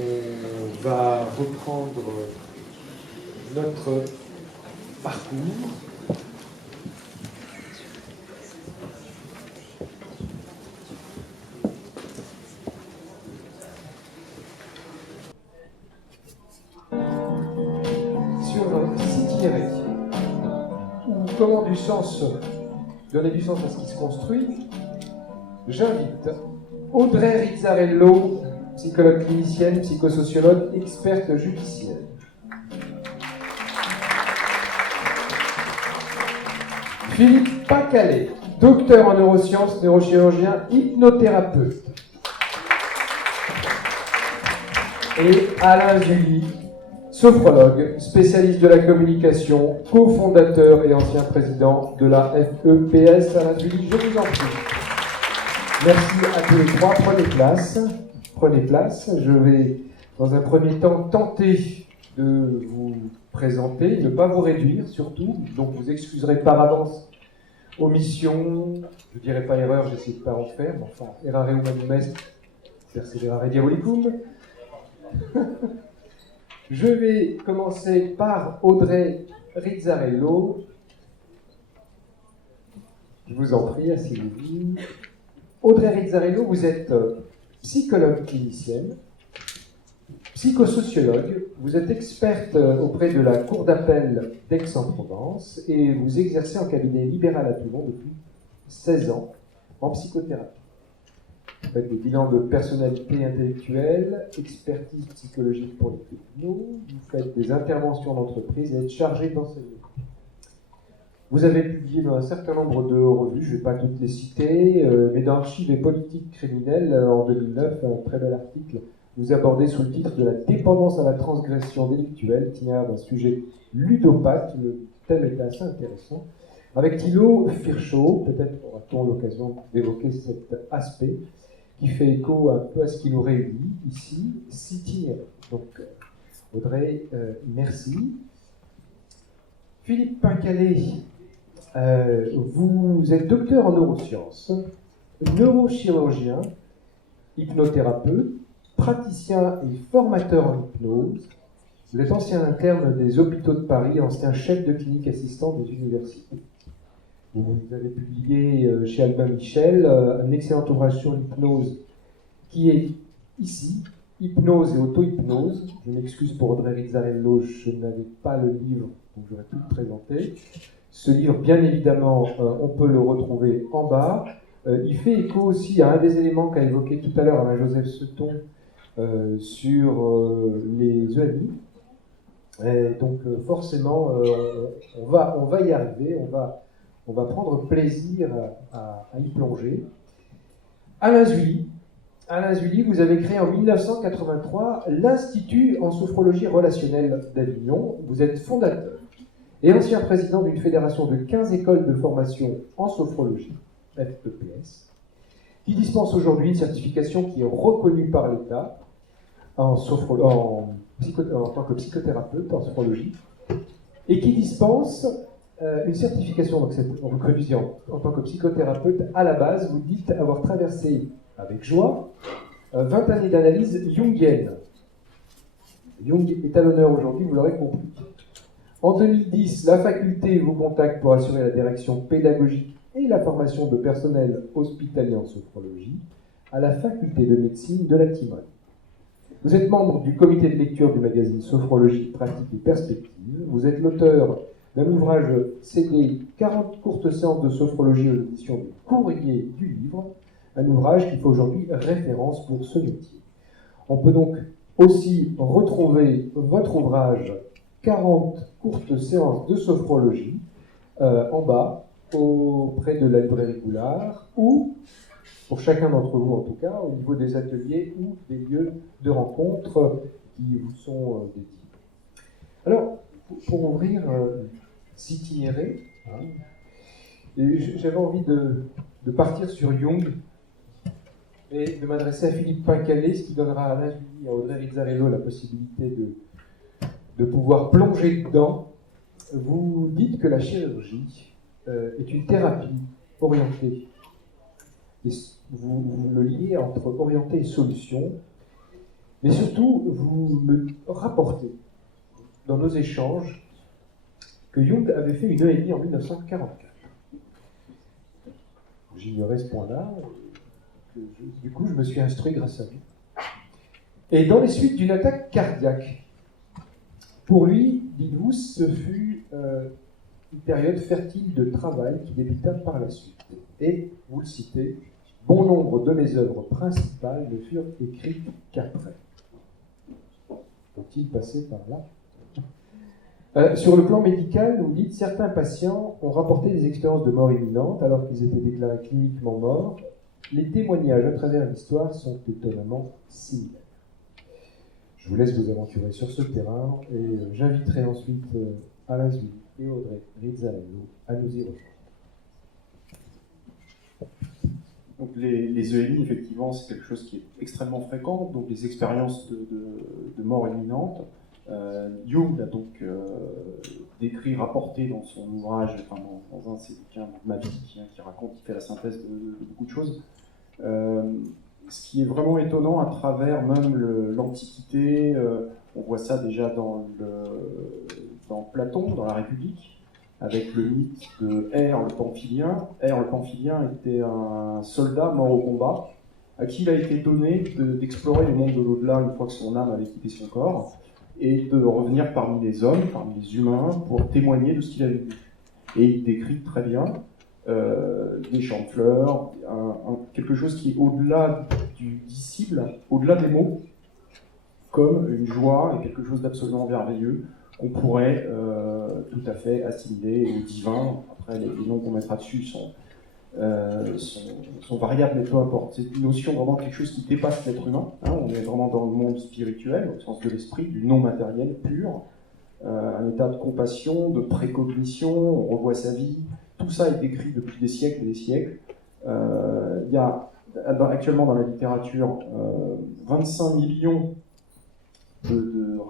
On va reprendre notre parcours. Sur s'itinérer, ou comment donner du sens à ce qui se construit, j'invite Audrey Rizzarello, psychologue clinicienne, psychosociologue, experte judiciaire. Philippe Pincallet, docteur en neurosciences, neurochirurgien, hypnothérapeute. Et Alain Zulli, sophrologue, spécialiste de la communication, cofondateur et ancien président de la FEPS. Alain Zulli, je vous en prie. Merci à tous les trois. Prenez place. Je vais, dans un premier temps, tenter de vous présenter, ne pas vous réduire surtout. Donc vous excuserez par avance omission, je ne dirais pas erreur, j'essaie de ne pas en faire, mais enfin, errare humanum est, perseverare diabolicum. Je vais commencer par Audrey Rizzarello. Je vous en prie, asseyez-vous. Audrey Rizzarello, vous êtes psychologue clinicienne, psychosociologue, vous êtes experte auprès de la Cour d'appel d'Aix-en-Provence et vous exercez en cabinet libéral à Toulon depuis 16 ans en psychothérapie. Vous faites des bilans de personnalité intellectuelle, expertise psychologique pour les technos, vous faites des interventions d'entreprise et êtes chargé d'enseignement. Vous avez publié dans un certain nombre de revues, je ne vais pas toutes les citer, mais dans Archives et politique criminelle, en 2009, un très bel article, vous abordez sous le titre de la dépendance à la transgression délictuelle, itinéraire d'un sujet ludopathe. Le thème est assez intéressant. Avec Thilo Firchot, peut-être aura-t-on l'occasion d'évoquer cet aspect qui fait écho un peu à ce qui nous réunit ici, s'itinérer. Donc, Audrey, merci. Philippe Pincallet, vous êtes docteur en neurosciences, neurochirurgien, hypnothérapeute, praticien et formateur en hypnose. Vous êtes ancien interne des hôpitaux de Paris, ancien chef de clinique assistant des universités. Vous avez publié chez Albin Michel un excellent ouvrage sur l'hypnose qui est ici, Hypnose et auto-hypnose. Je m'excuse pour Audrey Rizzarello, je n'avais pas le livre, donc j'aurais pu le présenter. Ce livre, bien évidemment, on peut le retrouver en bas. Il fait écho aussi à un des éléments qu'a évoqué tout à l'heure Alain-Joseph Seton sur les EMI. Donc forcément, on va y arriver, on va prendre plaisir à y plonger. Alain Zulli, vous avez créé en 1983 l'Institut en sophrologie relationnelle d'Avignon. Vous êtes fondateur et ancien président d'une fédération de 15 écoles de formation en sophrologie, FEPS, qui dispense aujourd'hui une certification qui est reconnue par l'État en tant que psychothérapeute en sophrologie, et qui dispense une certification, donc cette reconnue en tant que psychothérapeute. À la base, vous dites avoir traversé avec joie 20 années d'analyse jungienne. Jung est à l'honneur aujourd'hui, vous l'aurez compris. En 2010, la faculté vous contacte pour assurer la direction pédagogique et la formation de personnel hospitalier en sophrologie à la faculté de médecine de la Timone. Vous êtes membre du comité de lecture du magazine Sophrologie, Pratique et Perspective. Vous êtes l'auteur d'un ouvrage CD 40 courtes séances de sophrologie aux éditions du Courrier du Livre, un ouvrage qui fait aujourd'hui référence pour ce métier. On peut donc aussi retrouver votre ouvrage 40 courtes séances de sophrologie en bas, auprès de la librairie Goulard, ou, pour chacun d'entre vous en tout cas, au niveau des ateliers ou des lieux de rencontre qui vous sont dédiés. Alors, pour ouvrir, s'itinérer, j'avais envie de partir sur Jung et de m'adresser à Philippe Pincallet, ce qui donnera à Alain Zulli et à Audrey Rizzarello la possibilité de pouvoir plonger dedans. Vous dites que la chirurgie est une thérapie orientée. Et vous le liez entre orientée et solution. Mais surtout, vous me rapportez, dans nos échanges, que Jung avait fait une ENI en 1944. J'ignorais ce point-là, du coup je me suis instruit grâce à vous. Et dans les suites d'une attaque cardiaque, pour lui, dites-vous, ce fut une période fertile de travail qui débuta par la suite. Et, vous le citez, bon nombre de mes œuvres principales ne furent écrites qu'après. Faut-il passer par là? Sur le plan médical, vous dites, certains patients ont rapporté des expériences de mort imminente alors qu'ils étaient déclarés cliniquement morts. Les témoignages à travers l'histoire sont étonnamment similaires. Je vous laisse vous aventurer sur ce terrain et j'inviterai ensuite Alain Zuy et Audrey Rizzarello à nous y rejoindre. Donc les ENI, effectivement, c'est quelque chose qui est extrêmement fréquent, donc des expériences de mort imminente. Jung a donc décrit, rapporté dans son ouvrage, enfin dans un de ses bouquins, Ma vie, qui raconte, qui fait la synthèse de beaucoup de choses. Ce qui est vraiment étonnant à travers même l'Antiquité, on voit ça déjà dans Platon, dans la République, avec le mythe de Air le Pamphilien. Air le Pamphilien était un soldat mort au combat, à qui il a été donné d'explorer le monde de l'au-delà une fois que son âme avait quitté son corps, et de revenir parmi les hommes, parmi les humains, pour témoigner de ce qu'il avait vu. Et il décrit très bien des champs de fleurs, quelque chose qui est au-delà du disciple, au-delà des mots, comme une joie et quelque chose d'absolument merveilleux qu'on pourrait tout à fait assimiler au divin. Après, les noms qu'on mettra dessus sont variables, mais peu importe. C'est une notion vraiment quelque chose qui dépasse l'être humain. Hein, on est vraiment dans le monde spirituel, au sens de l'esprit, du non matériel pur, un état de compassion, de précognition, on revoit sa vie. Tout ça est décrit depuis des siècles et des siècles. Il y a actuellement dans la littérature 25 millions de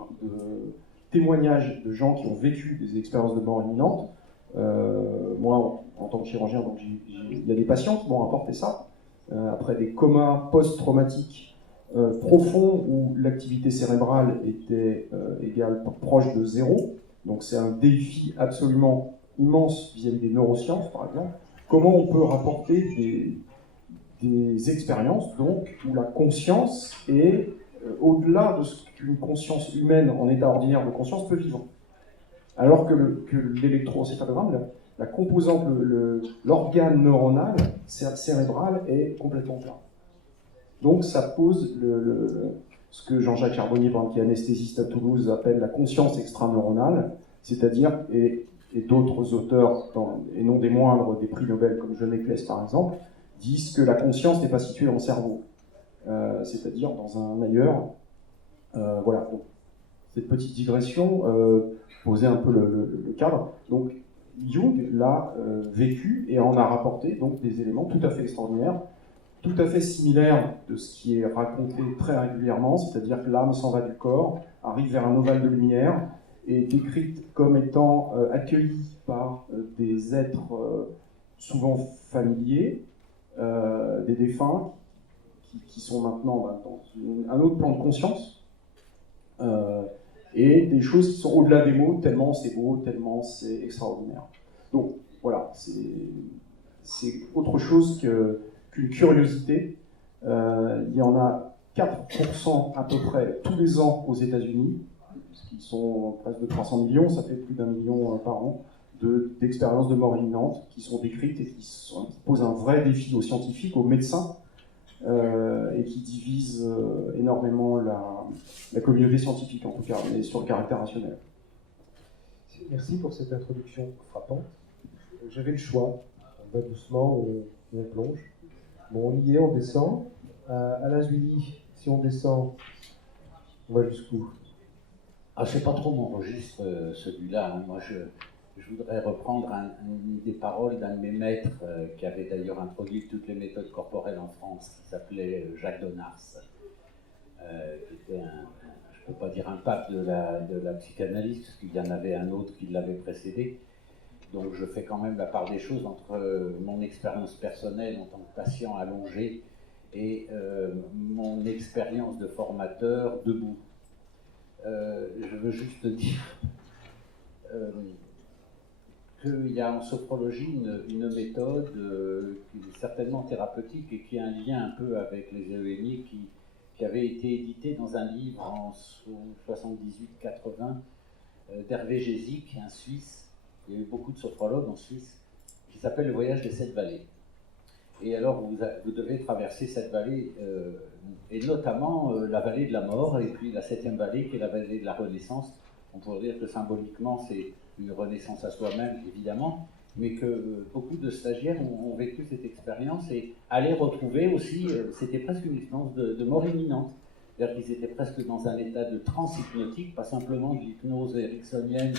témoignages de gens qui ont vécu des expériences de mort imminente. Moi, en tant que chirurgien, donc il y a des patients qui m'ont rapporté ça, après des comas post-traumatiques profonds où l'activité cérébrale était égale, proche de zéro. Donc c'est un défi absolument immense vis-à-vis des neurosciences, par exemple. Comment on peut rapporter des expériences donc, où la conscience est au-delà de ce qu'une conscience humaine en état ordinaire de conscience peut vivre. Alors que l'électroencéphalogramme, la composante, l'organe neuronal cérébral est complètement plat. Donc ça pose ce que Jean-Jacques Charbonnier, qui est anesthésiste à Toulouse, appelle la conscience extraneuronale, c'est-à-dire, et d'autres auteurs, et non des moindres, des prix Nobel comme John Eccles par exemple, disent que la conscience n'est pas située dans le cerveau, c'est-à-dire dans un ailleurs. Voilà, donc, cette petite digression posait un peu le cadre. Donc Jung l'a vécu et en a rapporté donc, des éléments tout à fait extraordinaires, tout à fait similaires de ce qui est raconté très régulièrement, c'est-à-dire que l'âme s'en va du corps, arrive vers un ovale de lumière, est décrite comme étant accueillie par des êtres souvent familiers, des défunts, qui sont maintenant dans un autre plan de conscience, et des choses qui sont au-delà des mots, tellement c'est beau, tellement c'est extraordinaire. Donc voilà, c'est autre chose qu'une curiosité. Il y en a 4% à peu près tous les ans aux États-Unis, qui sont presque de 300 millions, ça fait plus d'1 million par an, d'expériences de mort imminente qui sont décrites et qui posent un vrai défi aux scientifiques, aux médecins, et qui divisent énormément la communauté scientifique, en tout cas, mais sur le caractère rationnel. Merci pour cette introduction frappante. J'avais le choix, on va doucement ou on plonge. Bon, on y est, on descend. Alain Zuy, si on descend, on va jusqu'où? Ah, c'est pas trop mon registre, celui-là. Hein. Moi, je voudrais reprendre une des paroles d'un de mes maîtres, qui avait d'ailleurs introduit toutes les méthodes corporelles en France, qui s'appelait Jacques Donars, qui était je ne peux pas dire un pape de la psychanalyse, parce qu'il y en avait un autre qui l'avait précédé. Donc je fais quand même la part des choses entre mon expérience personnelle en tant que patient allongé et mon expérience de formateur debout. Je veux juste dire qu'il y a en sophrologie une méthode qui est certainement thérapeutique et qui a un lien un peu avec les EMI qui avait été édité dans un livre en 78-80 d'Hervé Gésic, un Suisse. Il y a eu beaucoup de sophrologues en Suisse, qui s'appelle Le Voyage des 7 vallées. Et alors vous devez traverser cette vallée, et notamment la vallée de la mort, et puis la 7e vallée qui est la vallée de la renaissance. On pourrait dire que symboliquement c'est une renaissance à soi-même, évidemment, mais que beaucoup de stagiaires ont vécu cette expérience et allaient retrouver aussi, c'était presque une expérience de mort imminente. C'est-à-dire qu'ils étaient presque dans un état de transe hypnotique, pas simplement de l'hypnose ericksonienne,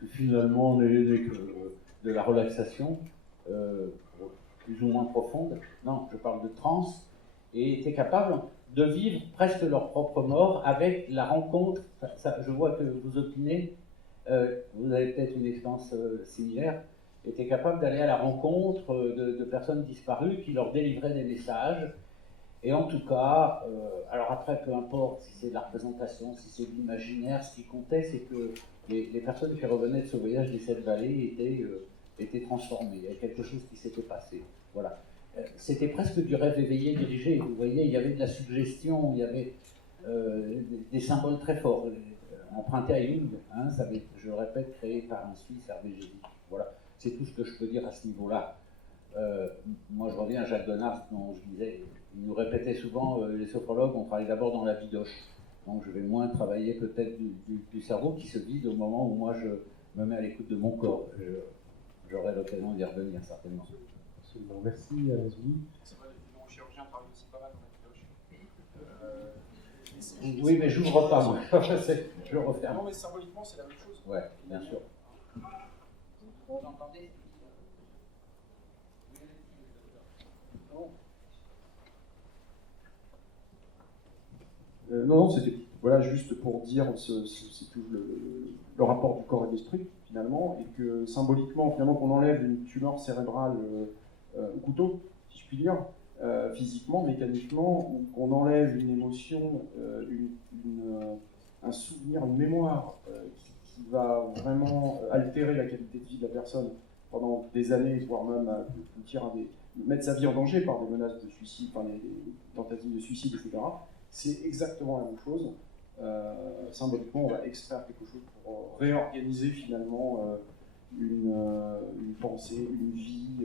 que finalement n'est que de la relaxation, plus ou moins profonde. Non, je parle de transe, et étaient capables de vivre presque leur propre mort avec la rencontre. Je vois que vous opinez, vous avez peut-être une expérience similaire, étaient capables d'aller à la rencontre de personnes disparues qui leur délivraient des messages. Et en tout cas, alors après, peu importe si c'est de la représentation, si c'est de l'imaginaire, ce qui comptait, c'est que les personnes qui revenaient de ce voyage des 7 vallées étaient transformées. Il y avait quelque chose qui s'était passé. Voilà. C'était presque du rêve éveillé dirigé. Vous voyez, il y avait de la suggestion, il y avait des symboles très forts, empruntés à Jung, hein, ça avait, je le répète, créé par un Suisse, Hervé Gésic. Voilà. C'est tout ce que je peux dire à ce niveau-là. Moi, je reviens à Jacques Donard, dont je disais, il nous répétait souvent, les sophrologues, on travaille d'abord dans la bidoche. Donc, je vais moins travailler peut-être du cerveau qui se vide au moment où moi, je me mets à l'écoute de mon corps. J'aurai l'occasion d'y revenir, certainement. Absolument. Merci, Alain Zouli. C'est vrai, les neurochirurgiens travaillent aussi pas mal dans la bidoche. Oui, mais j'ouvre pas, moi. Je referme. Non, mais symboliquement, c'est la même chose. Ouais, bien sûr. Vous entendez? Non, c'était voilà, juste pour dire c'est tout le rapport du corps et de l'esprit, finalement, et que symboliquement, finalement, qu'on enlève une tumeur cérébrale au couteau, si je puis dire, physiquement, mécaniquement, ou qu'on enlève une émotion, un souvenir, une mémoire qui va vraiment altérer la qualité de vie de la personne pendant des années, voire même mettre sa vie en danger par des menaces de suicide, par des tentatives de suicide, etc. C'est exactement la même chose. Symboliquement, on va extraire quelque chose pour réorganiser finalement une pensée, une vie,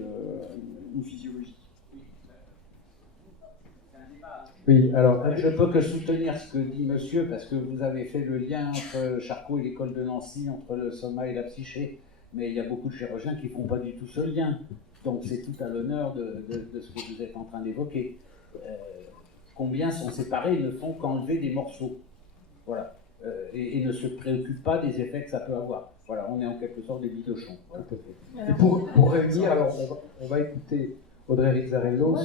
une physiologie. Oui, alors, Je ne peux que soutenir ce que dit monsieur, parce que vous avez fait le lien entre Charcot et l'école de Nancy, entre le soma et la psyché, mais il y a beaucoup de chirurgiens qui ne font pas du tout ce lien. Donc c'est tout à l'honneur de ce que vous êtes en train d'évoquer. Combien sont séparés et ne font qu'enlever des morceaux. Voilà. Et ne se préoccupent pas des effets que ça peut avoir. Voilà, on est en quelque sorte des bidochons. Voilà. Tout à fait. Et pour revenir, alors on va écouter Audrey Rizzarello.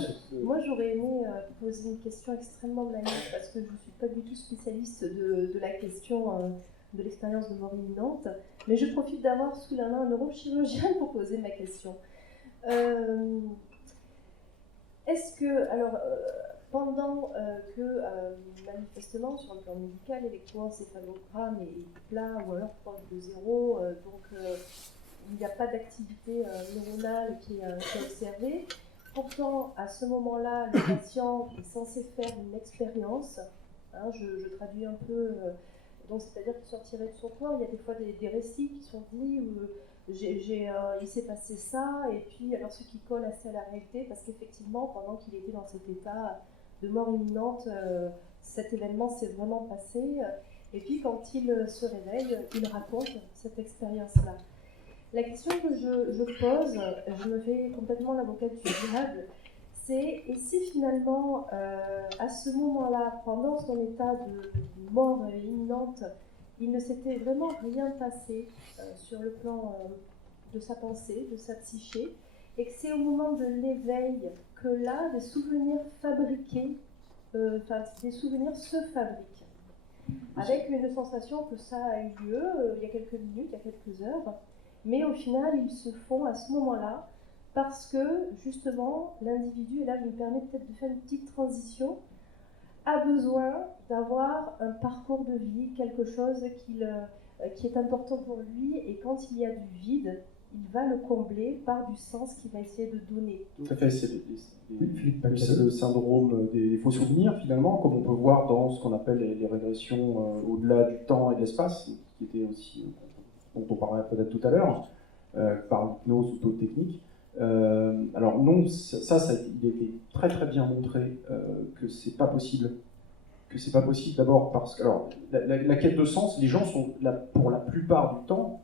Moi, j'aurais aimé poser une question extrêmement naïve parce que je ne suis pas du tout spécialiste de la question de l'expérience de mort imminente, mais je profite d'avoir sous la main un neurochirurgien pour poser ma question. Est-ce que, alors, pendant que manifestement sur le plan médical, l'électroencéphalogramme est plat ou alors proche de zéro, donc il n'y a pas d'activité neuronale qui est observée. Pourtant, à ce moment-là, le patient est censé faire une expérience. Hein, je traduis un peu, donc c'est-à-dire qu'il sortirait de son corps. Il y a des fois des récits qui sont dits où il s'est passé ça, et puis alors ce qui colle assez à la réalité, parce qu'effectivement, pendant qu'il était dans cet état de mort imminente, cet événement s'est vraiment passé. Et puis quand il se réveille, il raconte cette expérience-là. La question que je pose, je me fais complètement l'avocate du diable, c'est et si finalement, à ce moment-là, pendant son état de mort imminente, il ne s'était vraiment rien passé sur le plan de sa pensée, de sa psyché, et que c'est au moment de l'éveil que là, des souvenirs fabriqués, des souvenirs se fabriquent, avec une sensation que ça a eu lieu il y a quelques minutes, il y a quelques heures, mais au final, ils se font à ce moment-là parce que justement l'individu, et là je me permets peut-être de faire une petite transition, a besoin d'avoir un parcours de vie, quelque chose qui est important pour lui, et quand il y a du vide, il va le combler par du sens qu'il va essayer de donner. Tout à fait, c'est Philippe le syndrome des faux souvenirs, finalement, comme on peut voir dans ce qu'on appelle les régressions au-delà du temps et de l'espace, qui était aussi, dont on parlera peut-être tout à l'heure, par l'hypnose ou d'autres techniques. Alors non, il a été très très bien montré que c'est pas possible. Que c'est pas possible d'abord parce que, alors, la quête de sens, les gens sont, pour la plupart du temps,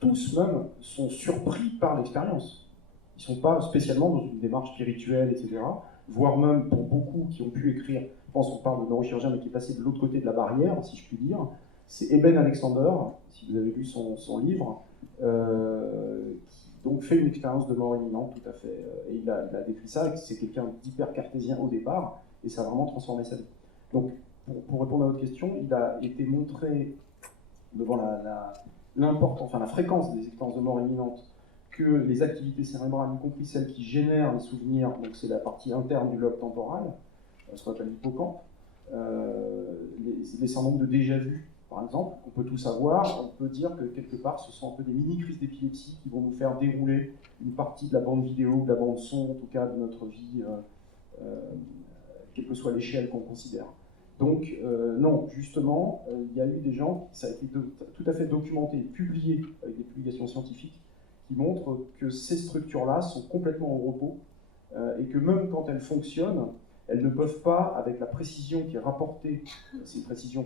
tous même, sont surpris par l'expérience. Ils ne sont pas spécialement dans une démarche spirituelle, etc. Voire même pour beaucoup qui ont pu écrire, je pense qu'on parle de neurochirurgien, mais qui est passé de l'autre côté de la barrière, si je puis dire, c'est Eben Alexander, si vous avez lu son livre, qui donc fait une expérience de mort imminente, tout à fait. Et il a décrit ça, c'est quelqu'un d'hyper cartésien au départ, et ça a vraiment transformé sa vie. Donc, pour répondre à votre question, il a été montré devant la fréquence des expériences de mort imminente, que les activités cérébrales, y compris celles qui génèrent les souvenirs, donc c'est la partie interne du lobe temporal, ce qu'on appelle l'hippocampe, les syndromes de déjà-vu, par exemple, on peut tous avoir, on peut dire que quelque part ce sont un peu des mini-crises d'épilepsie qui vont nous faire dérouler une partie de la bande vidéo, de la bande son, en tout cas de notre vie, quelle que soit l'échelle qu'on considère. Donc, non, justement, il y a eu des gens, ça a été tout à fait documenté, publié avec des publications scientifiques, qui montrent que ces structures-là sont complètement au repos, et que même quand elles fonctionnent, elles ne peuvent pas, avec la précision qui est rapportée, c'est une précision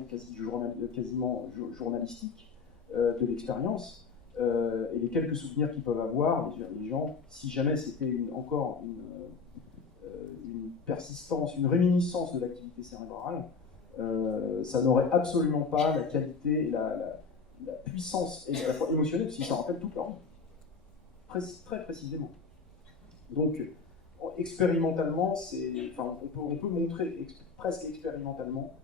quasiment journalistique de l'expérience, et les quelques souvenirs qu'ils peuvent avoir, les gens, si jamais c'était encore une persistance, une réminiscence de l'activité cérébrale, ça n'aurait absolument pas la qualité et la puissance et à la fois émotionnelle, parce qu'ils s'en rappellent toute leur vie, très précisément. Donc, expérimentalement, on peut montrer presque expérimentalement,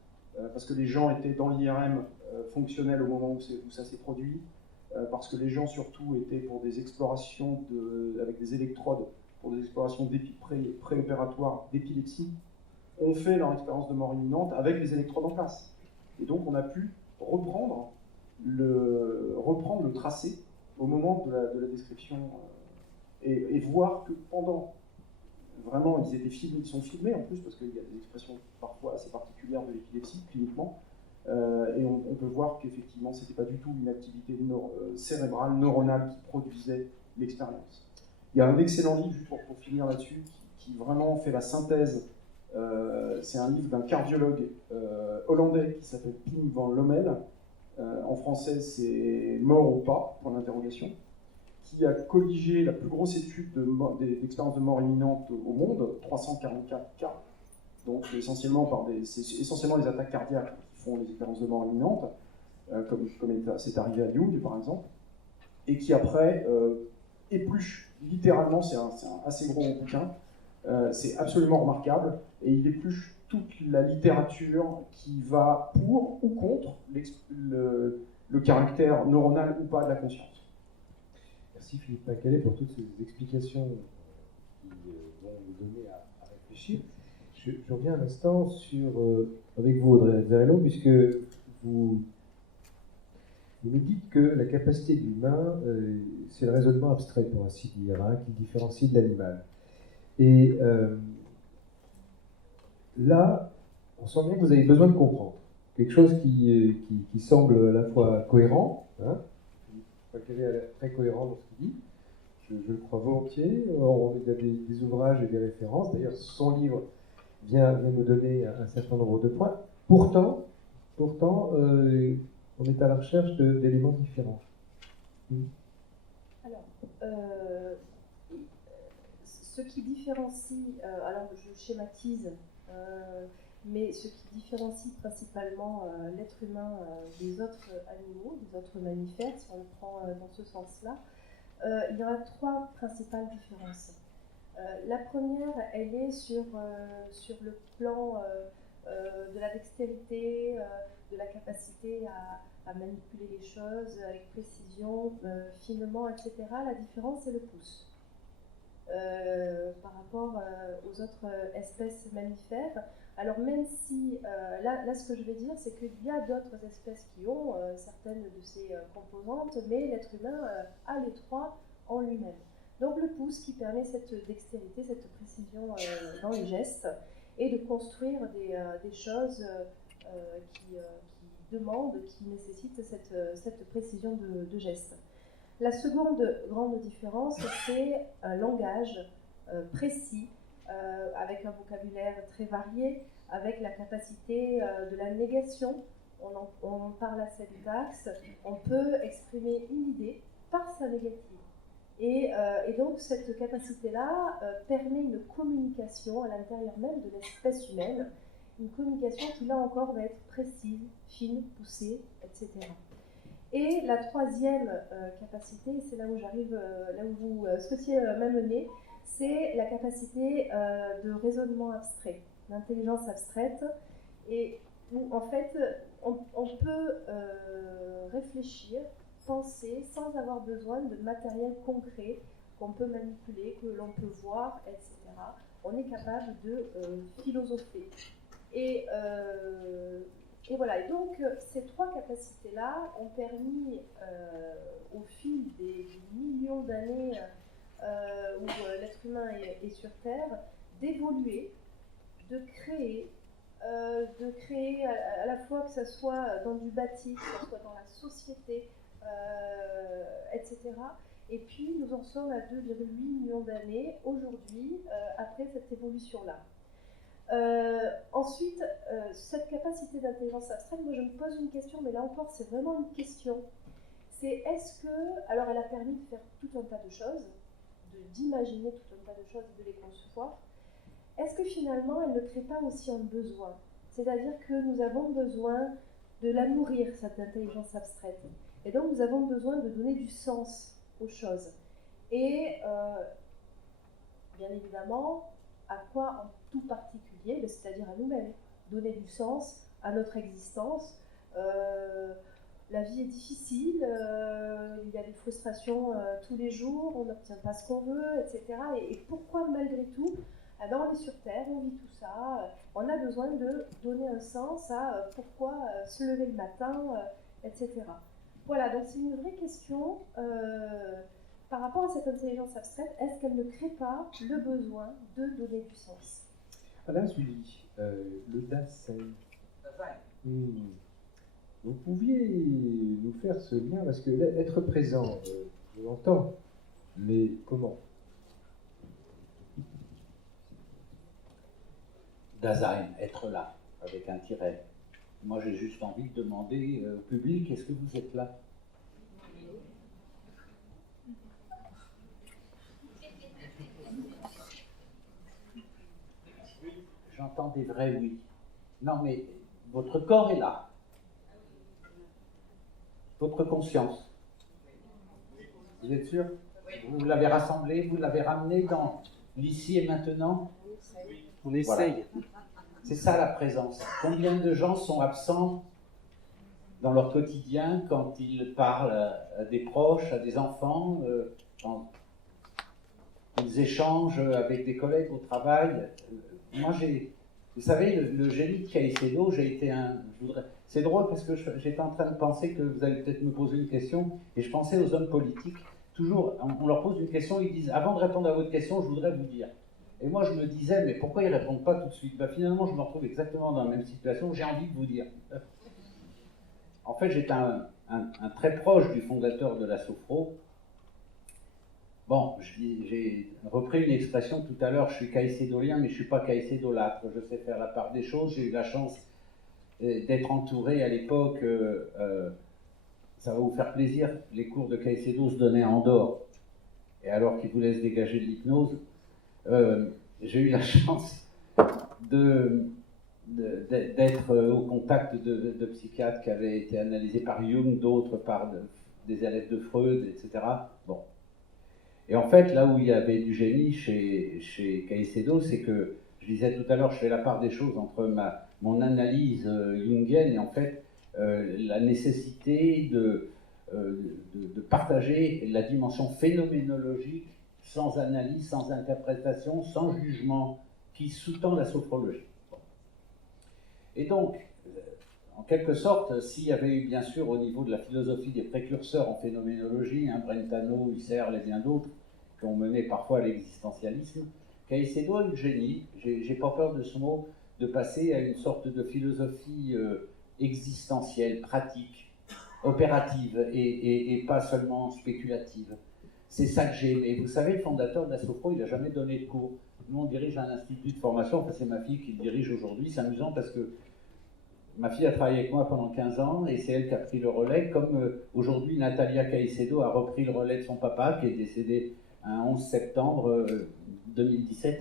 parce que les gens étaient dans l'IRM fonctionnel au moment où ça s'est produit, parce que les gens surtout étaient pour des explorations avec des électrodes, pour des explorations préopératoires d'épilepsie, ont fait leur expérience de mort imminente avec les électrodes en place. Et donc on a pu reprendre le tracé au moment de la description et voir que pendant, vraiment ils sont filmés en plus parce qu'il y a des expressions parfois assez particulières de l'épilepsie cliniquement, et on peut voir qu'effectivement c'était pas du tout une activité cérébrale, neuronale qui produisait l'expérience. Il y a un excellent livre, juste pour finir là-dessus, qui vraiment fait la synthèse. C'est un livre d'un cardiologue hollandais qui s'appelle Pim van Lommel. En français, c'est Mort ou pas, point d'interrogation, qui a colligé la plus grosse étude d'expérience de mort imminente au monde, 344 cas. Donc, essentiellement c'est essentiellement les attaques cardiaques qui font les expériences de mort imminente, comme c'est arrivé à Jung, par exemple, et qui après épluche littéralement, c'est un assez gros bouquin. C'est absolument remarquable, et il épluche toute la littérature qui va pour ou contre le caractère neuronal ou pas de la conscience. Merci Philippe Pacalet pour toutes ces explications qui vont nous donner à réfléchir. Je reviens un instant avec vous, Audrey Azzarello, puisque vous nous dites que la capacité de l'humain, c'est le raisonnement abstrait, pour ainsi dire, qui différencie de l'animal. Et là, on sent bien que vous avez besoin de comprendre quelque chose qui semble à la fois cohérent, Pacalet a l'air très cohérent dans ce qu'il dit, je le crois volontiers. On a des ouvrages et des références, d'ailleurs son livre vient nous donner un certain nombre de points. Pourtant, on est à la recherche d'éléments différents. Alors, ce qui différencie, alors je schématise, mais ce qui différencie principalement l'être humain des autres animaux, des autres mammifères, si on le prend dans ce sens-là, il y en a trois principales différences. La première, elle est sur le plan de la dextérité, de la capacité à manipuler les choses avec précision, finement, etc. La différence, c'est le pouce. par rapport aux autres espèces mammifères. Alors même si, là ce que je vais dire, c'est qu'il y a d'autres espèces qui ont certaines de ces composantes, mais l'être humain a les trois en lui-même. Donc le pouce qui permet cette dextérité, cette précision dans les gestes, et de construire des choses qui demandent, qui nécessitent cette précision de geste. La seconde grande différence, c'est un langage précis, avec un vocabulaire très varié, avec la capacité de la négation. On parle à syntaxe, on peut exprimer une idée par sa négative. Et donc cette capacité-là permet une communication à l'intérieur même de l'espèce humaine, une communication qui là encore va être précise, fine, poussée, etc. Et la troisième capacité, c'est là où j'arrive, là où vous souhaitiez m'amener, c'est la capacité de raisonnement abstrait, d'intelligence abstraite, et où en fait on peut réfléchir, penser sans avoir besoin de matériel concret qu'on peut manipuler, que l'on peut voir, etc. On est capable de philosopher. Et voilà, et donc ces trois capacités-là ont permis, au fil des millions d'années où l'être humain est sur Terre, d'évoluer, de créer à la fois que ce soit dans du bâti, que ce soit dans la société, etc. Et puis nous en sommes à 2,8 millions d'années aujourd'hui, après cette évolution-là. Ensuite, cette capacité d'intelligence abstraite, moi je me pose une question, mais là encore c'est vraiment une question. C'est est-ce que, alors elle a permis de faire tout un tas de choses, d'imaginer tout un tas de choses et de les concevoir, est-ce que finalement elle ne crée pas aussi un besoin? C'est-à-dire que nous avons besoin de la nourrir, cette intelligence abstraite. Et donc nous avons besoin de donner du sens aux choses. Et bien évidemment, à quoi en tout particulier? C'est-à-dire à nous-mêmes. Donner du sens à notre existence. La vie est difficile, il y a des frustrations tous les jours, on n'obtient pas ce qu'on veut, etc. Et pourquoi malgré tout, eh ben, on est sur Terre, on vit tout ça, on a besoin de donner un sens à pourquoi se lever le matin, etc. Voilà, donc c'est une vraie question par rapport à cette intelligence abstraite. Est-ce qu'elle ne crée pas le besoin de donner du sens? Alain Sully, le Dasein. Vous pouviez nous faire ce lien, parce que être présent, je l'entends, mais comment? Dasein, être là, avec un tiret. Moi, j'ai juste envie de demander au public, est-ce que vous êtes là? J'entends des vrais oui. Non, mais votre corps est là. Votre conscience. Vous êtes sûr? Vous l'avez rassemblé, vous l'avez ramené dans l'ici et maintenant? On essaye. Voilà. C'est ça la présence. Combien de gens sont absents dans leur quotidien quand ils parlent à des proches, à des enfants, quand ils échangent avec des collègues au travail? Moi, vous savez, le génie de Caicedo, c'est drôle parce que j'étais en train de penser que vous allez peut-être me poser une question, et je pensais aux hommes politiques. Toujours, on leur pose une question, ils disent, avant de répondre à votre question, je voudrais vous dire. Et moi, je me disais, mais pourquoi ils ne répondent pas tout de suite? Finalement, je me retrouve exactement dans la même situation, j'ai envie de vous dire. En fait, j'étais un très proche du fondateur de la Sofro. Bon, j'ai repris une expression tout à l'heure, je suis caïcédolien, mais je ne suis pas caïcédolâtre. Je sais faire la part des choses. J'ai eu la chance d'être entouré à l'époque, ça va vous faire plaisir, les cours de Caicedo se donnaient à Andorre. Et alors qu'il vous laisse dégager de l'hypnose, j'ai eu la chance d'être au contact de psychiatres qui avaient été analysés par Jung, d'autres par des élèves de Freud, etc. Bon. Et en fait, là où il y avait du génie chez Caicedo, c'est que, je disais tout à l'heure, je fais la part des choses entre mon analyse jungienne et en fait la nécessité de partager la dimension phénoménologique sans analyse, sans interprétation, sans jugement, qui sous-tend la sophrologie. Et donc, en quelque sorte, s'il y avait eu bien sûr au niveau de la philosophie des précurseurs en phénoménologie, Brentano, Husserl et bien d'autres, qui ont mené parfois à l'existentialisme, Caicedo a eu le génie, j'ai pas peur de ce mot, de passer à une sorte de philosophie existentielle, pratique, opérative et pas seulement spéculative. C'est ça que j'ai aimé. Vous savez, le fondateur de la Sophro, il n'a jamais donné de cours. Nous, on dirige un institut de formation, enfin, c'est ma fille qui le dirige aujourd'hui. C'est amusant parce que ma fille a travaillé avec moi pendant 15 ans et c'est elle qui a pris le relais. Comme aujourd'hui, Natalia Caicedo a repris le relais de son papa, qui est décédé un 11 septembre 2017.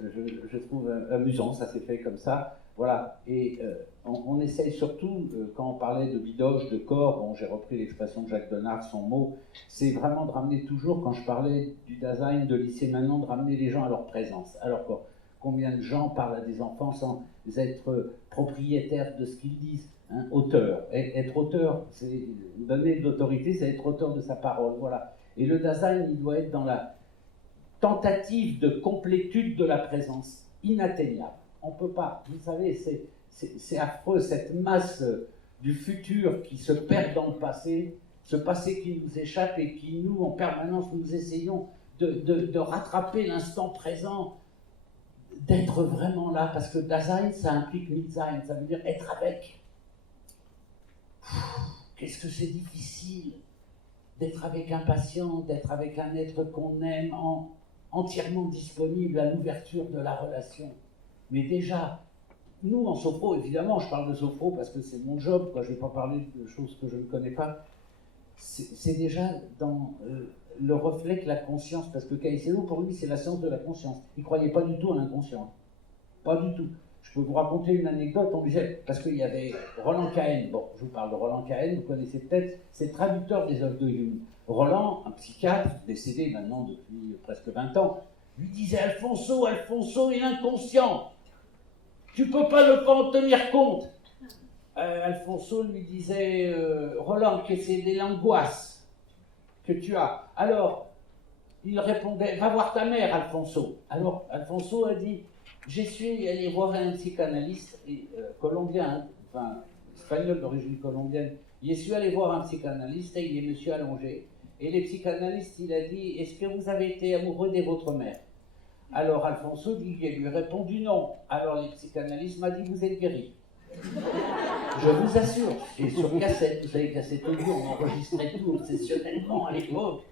Je trouve amusant, ça s'est fait comme ça. Voilà. Et on essaye surtout, quand on parlait de bidoche, de corps, bon, j'ai repris l'expression de Jacques Denard, son mot, c'est vraiment de ramener toujours, quand je parlais du Dasein, de lycée maintenant, de ramener les gens à leur présence, à leur corps. Combien de gens parlent à des enfants sans être propriétaires de ce qu'ils disent, hein, auteur. Être auteur, c'est donner de l'autorité, c'est être auteur de sa parole, voilà. Et le Dasein, il doit être dans la tentative de complétude de la présence, inatteignable. On ne peut pas, vous savez, c'est affreux, cette masse du futur qui se perd dans le passé, ce passé qui nous échappe et qui, nous, en permanence, nous essayons de rattraper l'instant présent, d'être vraiment là, parce que Dasein, ça implique Mitsein, ça veut dire être avec. Qu'est-ce que c'est difficile d'être avec un patient, d'être avec un être qu'on aime, entièrement disponible à l'ouverture de la relation. Mais déjà, nous en sophro, évidemment, je parle de sophro parce que c'est mon job, quoi, je ne vais pas parler de choses que je ne connais pas, c'est déjà dans le reflet que la conscience, parce que Caicedo, pour lui, c'est la science de la conscience. Il ne croyait pas du tout à l'inconscient. Pas du tout. Je peux vous raconter une anecdote, on disait, parce qu'il y avait Roland Cahen, bon, je vous parle de Roland Cahen, vous connaissez peut-être, c'est traducteur des œuvres de Jung. Roland, un psychiatre, décédé maintenant depuis presque 20 ans, lui disait, Alfonso, il est inconscient. Tu ne peux pas en tenir compte. Alfonso lui disait, Roland, que c'est des angoisses que tu as. Alors, il répondait, va voir ta mère, Alfonso. Alors, Alfonso a dit, je suis allé voir un psychanalyste colombien, enfin, espagnol d'origine colombienne. Je suis allé voir un psychanalyste et il est monsieur allongé. Et le psychanalyste, il a dit, est-ce que vous avez été amoureux de votre mère? Alors Alfonso lui a répondu non. Alors le psychanalyste m'a dit, vous êtes guéri. Je vous assure. Et sur cassette, vous savez, cassette audio, on enregistrait tout obsessionnellement à l'époque.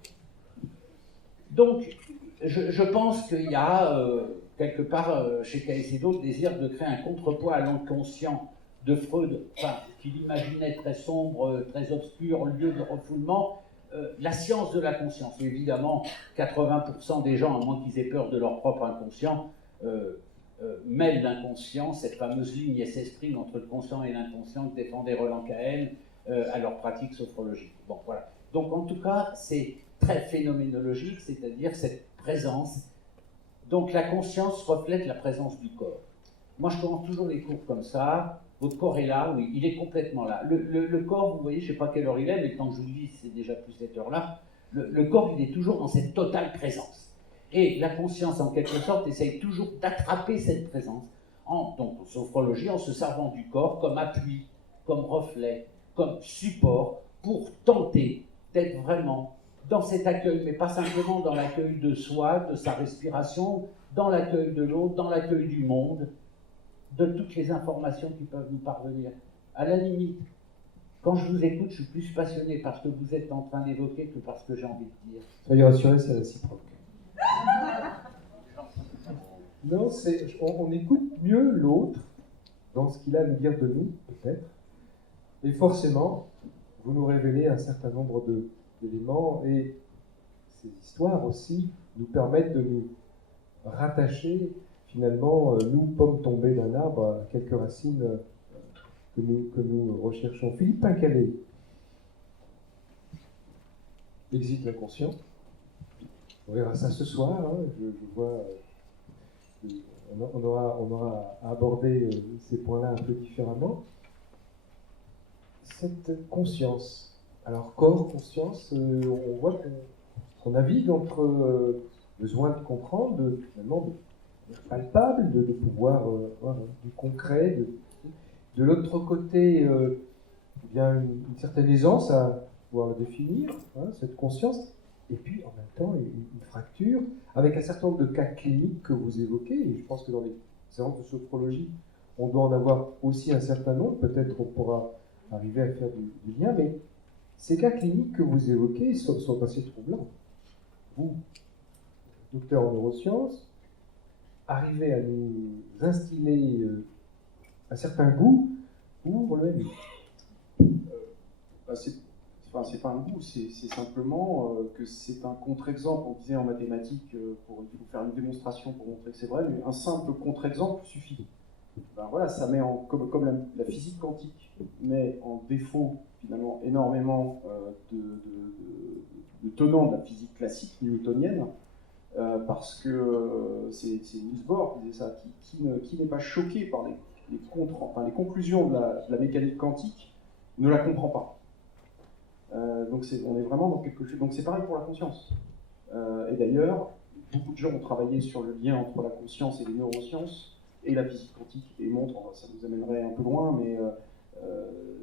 Donc, je pense qu'il y a quelque part chez Caicedo le désir de créer un contrepoids à l'inconscient de Freud, enfin, qu'il imaginait très sombre, très obscur, lieu de refoulement. La science de la conscience. Évidemment, 80% des gens, à moins qu'ils aient peur de leur propre inconscient, mêlent l'inconscient, cette fameuse ligne s'exprime entre le conscient et l'inconscient que défendait Roland Cahen à leur pratique sophrologique. Bon, voilà. Donc, en tout cas, c'est très phénoménologique, c'est-à-dire cette présence. Donc, la conscience reflète la présence du corps. Moi, je commence toujours les cours comme ça. Votre corps est là, oui, il est complètement là. Le corps, vous voyez, je ne sais pas quelle heure il est, mais tant que je vous le dis, c'est déjà plus cette heure-là. Le corps, il est toujours dans cette totale présence. Et la conscience, en quelque sorte, essaye toujours d'attraper cette présence, donc en sophrologie, en se servant du corps comme appui, comme reflet, comme support, pour tenter d'être vraiment dans cet accueil, mais pas simplement dans l'accueil de soi, de sa respiration, dans l'accueil de l'autre, dans l'accueil du monde, de toutes les informations qui peuvent nous parvenir. À la limite, quand je vous écoute, je suis plus passionné par ce que vous êtes en train d'évoquer que par ce que j'ai envie de dire. Soyez rassurés, c'est réciproque. Non, on écoute mieux l'autre dans ce qu'il a à nous dire de nous, peut-être. Et forcément, vous nous révélez un certain nombre d'éléments et ces histoires aussi nous permettent de nous rattacher finalement, nous, pommes tombées d'un arbre, à quelques racines que nous recherchons. Philippe Pincalé, Exit l'inconscient. On verra ça ce soir. Hein. Je vois, on aura à aborder ces points-là un peu différemment. Cette conscience, alors corps, conscience, on voit qu'on navigue entre besoin de comprendre, finalement, de palpable, de pouvoir voilà, du concret. De l'autre côté, il y a une certaine aisance à pouvoir le définir, hein, cette conscience, et puis en même temps une fracture, avec un certain nombre de cas cliniques que vous évoquez, et je pense que dans les séances de sophrologie, on doit en avoir aussi un certain nombre, peut-être on pourra arriver à faire du lien, mais ces cas cliniques que vous évoquez sont assez troublants. Vous, docteur en neurosciences, arrivez à nous instiller un certain goût pour le MI. C'est pas un goût, c'est simplement que c'est un contre-exemple. On disait en mathématiques, il faut faire une démonstration pour montrer que c'est vrai, mais un simple contre-exemple suffit. Ben voilà, ça met comme la physique quantique met en défaut finalement énormément de tenants de la physique classique newtonienne, parce que c'est Niels Bohr qui disait ça, qui n'est pas choqué par les conclusions de la mécanique quantique ne la comprend pas. Donc on est vraiment dans quelque chose. Donc c'est pareil pour la conscience. Et d'ailleurs, beaucoup de gens ont travaillé sur le lien entre la conscience et les neurosciences et la physique quantique et montrent, ça nous amènerait un peu loin, mais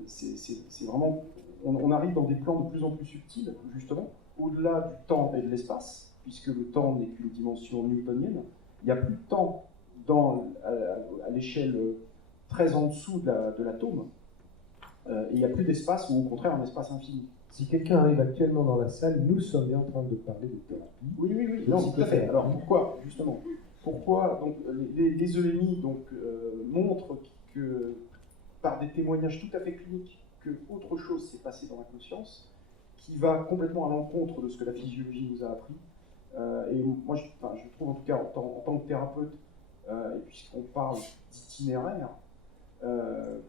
c'est vraiment, on arrive dans des plans de plus en plus subtils, justement, au-delà du temps et de l'espace, puisque le temps n'est qu'une dimension newtonienne. Il n'y a plus de temps à l'échelle très en dessous de l'atome, et il n'y a plus d'espace, ou au contraire un espace infini. Si quelqu'un arrive actuellement dans la salle, nous sommes bien en train de parler de thérapie. Oui, non, tout à fait. Alors pourquoi, justement, donc, les EMI montrent que, par des témoignages tout à fait cliniques, que autre chose s'est passé dans la conscience, qui va complètement à l'encontre de ce que la physiologie nous a appris. Et moi, je trouve en tout cas, en tant que thérapeute, et puisqu'on parle d'itinéraire,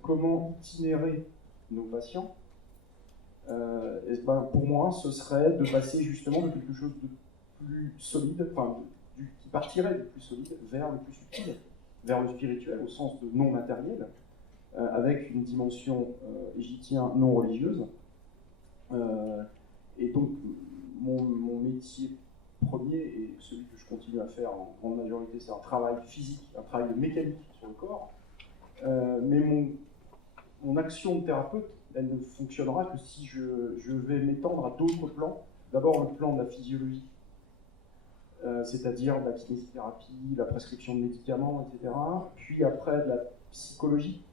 comment itinérer nos patients, pour moi, ce serait de passer justement de quelque chose de plus solide, qui partirait du plus solide vers le plus subtil, vers le spirituel au sens de non matériel, avec une dimension, et j'y tiens, non religieuse. Et donc, mon métier premier, et celui que je continue à faire en grande majorité, c'est un travail physique, un travail de mécanique sur le corps. Mais mon action de thérapeute, elle ne fonctionnera que si je vais m'étendre à d'autres plans. D'abord le plan de la physiologie, c'est-à-dire de la kinésithérapie, la prescription de médicaments, etc. Puis après de la psychologie,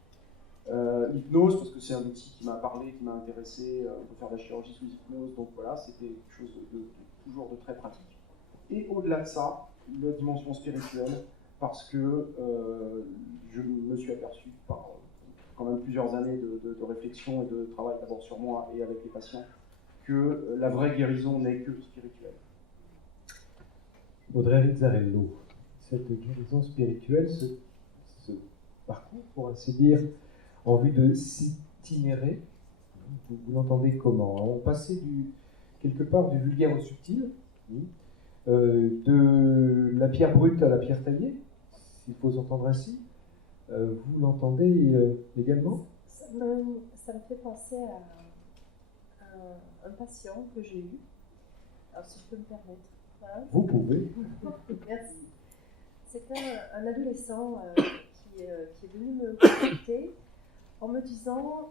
l'hypnose, parce que c'est un outil qui m'a parlé, qui m'a intéressé, on peut faire de la chirurgie sous hypnose, donc voilà, c'était quelque chose toujours de très pratique. Et au-delà de ça, la dimension spirituelle, parce que je me suis aperçu par quand même plusieurs années de réflexion et de travail d'abord sur moi et avec les patients, que la vraie guérison n'est que spirituelle. Audrey Rizzarello, cette guérison spirituelle, ce parcours, pour ainsi dire, en vue de s'itinérer, vous l'entendez comment? On passait quelque part du vulgaire au subtil, de la pierre brute à la pierre taillée, s'il faut s'entendre ainsi. Vous l'entendez également? Ça me fait penser à un patient que j'ai eu, alors si je peux me permettre. Hein. Vous pouvez. Merci. C'était un adolescent qui est venu me consulter en me disant,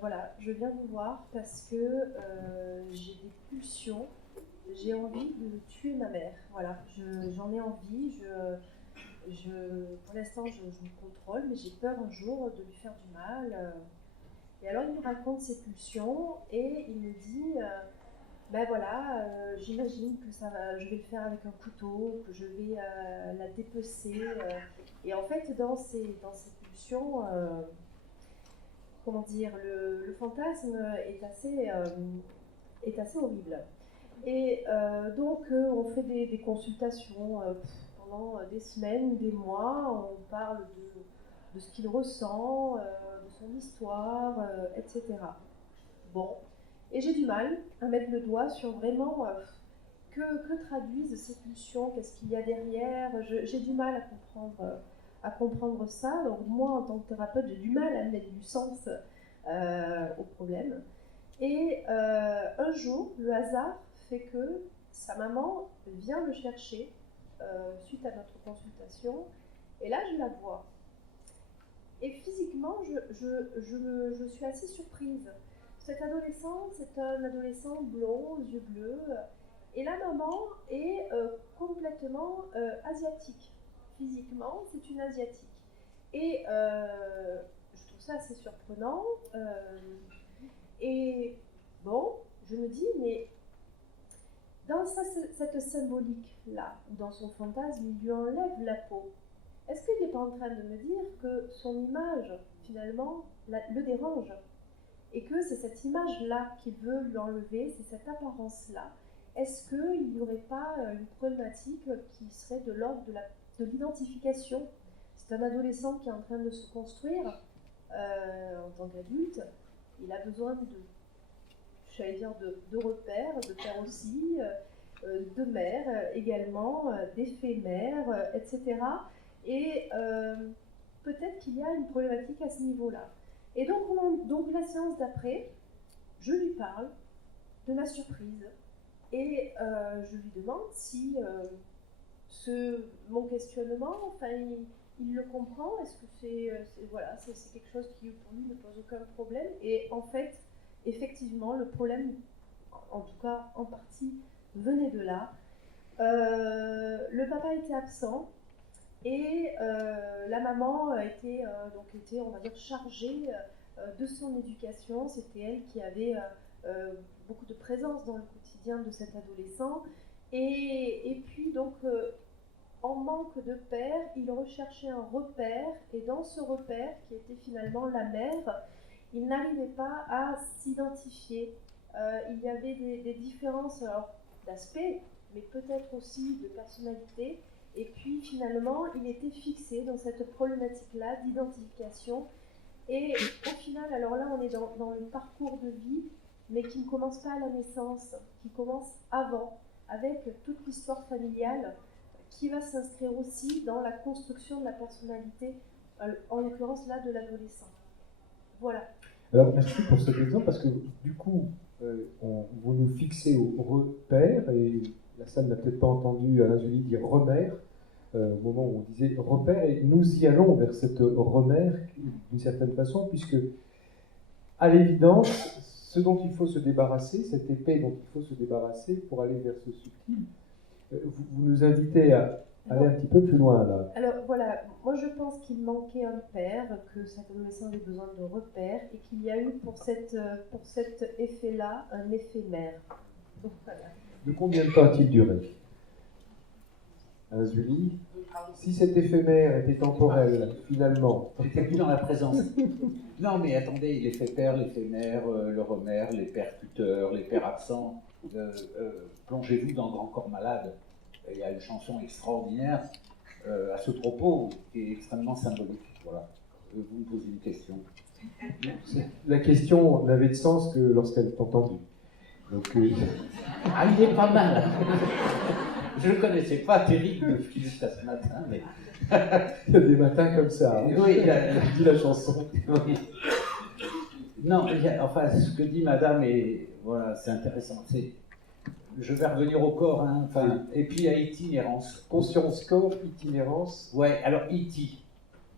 voilà, je viens vous voir parce que j'ai des pulsions, j'ai envie de tuer ma mère. Voilà, j'en ai envie, pour l'instant je me contrôle, mais j'ai peur un jour de lui faire du mal. Et alors il me raconte ses pulsions et il me dit, ben voilà, j'imagine que je vais le faire avec un couteau, que je vais la dépecer. Et en fait, dans ces pulsions, comment dire, le fantasme est assez horrible. Et donc, on fait des consultations pendant des semaines, des mois. On parle de ce qu'il ressent, de son histoire, etc. Bon. Et j'ai du mal à mettre le doigt sur vraiment que traduisent ces pulsions, qu'est-ce qu'il y a derrière. J'ai du mal à comprendre ça. Donc moi, en tant que thérapeute, j'ai du mal à mettre du sens au problème. Et un jour, le hasard fait que sa maman vient le chercher suite à notre consultation, et là je la vois. Et physiquement, je suis assez surprise. Cet adolescent, c'est un adolescent blond, aux yeux bleus, et la maman est complètement asiatique. Physiquement, c'est une asiatique. Et je trouve ça assez surprenant. Et bon, je me dis, mais dans cette symbolique-là, dans son fantasme, il lui enlève la peau. Est-ce qu'il n'est pas en train de me dire que son image, finalement, le dérange? Et que c'est cette image-là qu'il veut lui enlever, c'est cette apparence-là. Est-ce qu'il n'y aurait pas une problématique qui serait de l'ordre de l'identification? C'est un adolescent qui est en train de se construire en tant qu'adulte. Il a besoin de repères, de père aussi, de mère également, d'éphémère, etc. Et peut-être qu'il y a une problématique à ce niveau-là. Et donc la séance d'après, je lui parle de ma surprise et je lui demande si mon questionnement, enfin, il le comprend. Est-ce que c'est quelque chose qui pour lui ne pose aucun problème? Et en fait, effectivement, le problème, en tout cas en partie, venait de là. Le papa était absent. Et la maman était, on va dire, chargée de son éducation. C'était elle qui avait beaucoup de présence dans le quotidien de cet adolescent. Et puis, donc, en manque de père, il recherchait un repère. Et dans ce repère, qui était finalement la mère, il n'arrivait pas à s'identifier. Il y avait des différences d'aspect, mais peut-être aussi de personnalité. Et puis finalement, il était fixé dans cette problématique-là d'identification. Et au final, alors là, on est dans le parcours de vie, mais qui ne commence pas à la naissance, qui commence avant, avec toute l'histoire familiale, qui va s'inscrire aussi dans la construction de la personnalité, en l'occurrence là, de l'adolescent. Voilà. Alors merci pour cet exemple, parce que du coup, vous nous fixez au repère, et la salle n'a peut-être pas entendu Alain Zuly dire remère, au moment où on disait repère, et nous y allons vers cette remère d'une certaine façon, puisque à l'évidence, ce dont il faut se débarrasser, cette épée dont il faut se débarrasser pour aller vers ce subtil, vous nous invitez à aller un petit peu plus loin là. Alors voilà, moi je pense qu'il manquait un père, que cet adolescent avait besoin de repères, et qu'il y a eu pour cet effet-là un éphémère. Donc voilà. De combien de temps a-t-il duré, Alain Zuly? Si cet éphémère était temporel, finalement. J'étais plus dans la présence. Non, mais attendez, l'effet père, l'éphémère, le remère, les pères tuteurs, les pères absents. Plongez-vous dans Grand Corps Malade. Il y a une chanson extraordinaire à ce propos qui est extrêmement symbolique. Voilà. Vous me posez une question. La question n'avait de sens que lorsqu'elle est entendue. Donc, Ah, il est pas mal. Je ne le connaissais pas, terrible jusqu'à ce matin, mais... il y a des matins comme ça. Hein. Oui, dit la chanson. Oui. Non, enfin, ce que dit Madame, voilà, c'est intéressant. Je vais revenir au corps, hein, enfin, et puis à itinérance. Conscience, corps, itinérance. Ouais, alors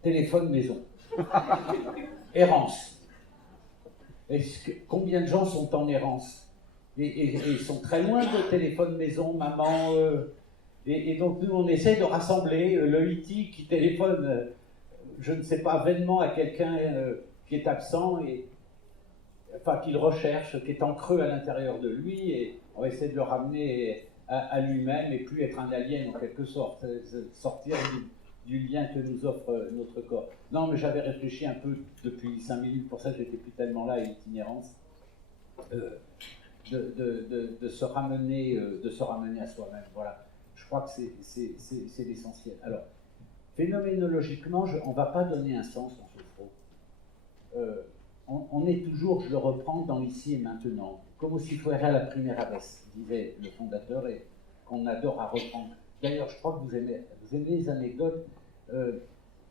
téléphone maison. Errance. Combien de gens sont en errance? Et ils sont très loin de téléphone maison, maman. Et donc nous, on essaie de rassembler le IT qui téléphone, je ne sais pas, vainement à quelqu'un qui est absent, enfin qu'il recherche, qui est en creux à l'intérieur de lui, et on essaie de le ramener à lui-même et plus être un alien en quelque sorte, sortir du lien que nous offre notre corps. Non, mais j'avais réfléchi un peu depuis 5 minutes, pour ça j'étais plus tellement là à l'itinérance. De se ramener à soi-même. Voilà. Je crois que c'est l'essentiel. Alors, phénoménologiquement, on ne va pas donner un sens en sophro. On est toujours, je le reprends, dans l'ici et maintenant, comme si fuera la primera vez, disait le fondateur, et qu'on adore à reprendre. D'ailleurs, je crois que vous aimez les anecdotes.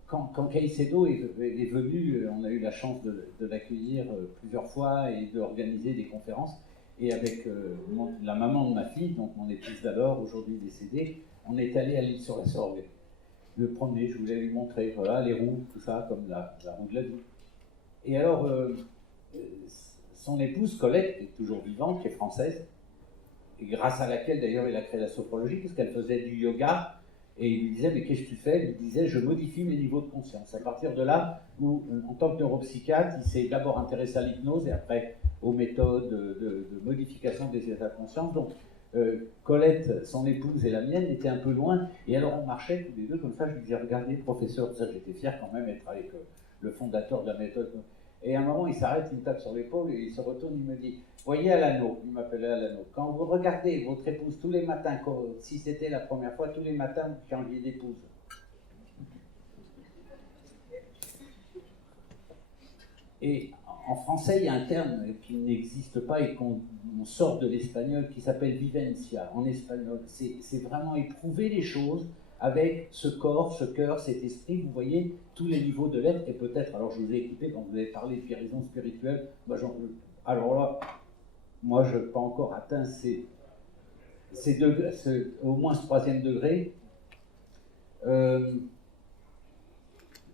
Quand Caicedo est venu, on a eu la chance de l'accueillir plusieurs fois et d'organiser des conférences. et avec la maman de ma fille, donc mon épouse d'alors, aujourd'hui décédée, on est allé à l'île sur la Sorgue. Le promener, je voulais lui montrer, voilà, les roues, tout ça, comme la roue de la vie. Et alors, son épouse, Colette, qui est toujours vivante, qui est française, et grâce à laquelle d'ailleurs il a créé la sophrologie, parce qu'elle faisait du yoga, et il lui disait, mais qu'est-ce que tu fais? Il lui disait, je modifie mes niveaux de conscience. À partir de là, où, en tant que neuropsychiatre, il s'est d'abord intéressé à l'hypnose et après aux méthodes de modification des états de conscience. Donc, Colette, son épouse et la mienne étaient un peu loin, et alors on marchait tous les deux comme ça. Je lui disais, regardez, professeur, ça j'étais fier quand même d'être avec le fondateur de la méthode. Et à un moment, il s'arrête, il me tape sur l'épaule et il se retourne, il me dit, voyez Alano, il m'appelait Alano, quand vous regardez votre épouse tous les matins, si c'était la première fois, tous les matins, vous changiez d'épouse. Et en français, il y a un terme qui n'existe pas et qu'on sort de l'espagnol qui s'appelle vivencia en espagnol. C'est vraiment éprouver les choses avec ce corps, ce cœur, cet esprit. Vous voyez tous les niveaux de l'être. Et peut-être, alors je vous ai écouté quand vous avez parlé de guérison spirituelle, alors là, moi je n'ai pas encore atteint ces degrés, au moins ce 3e degré.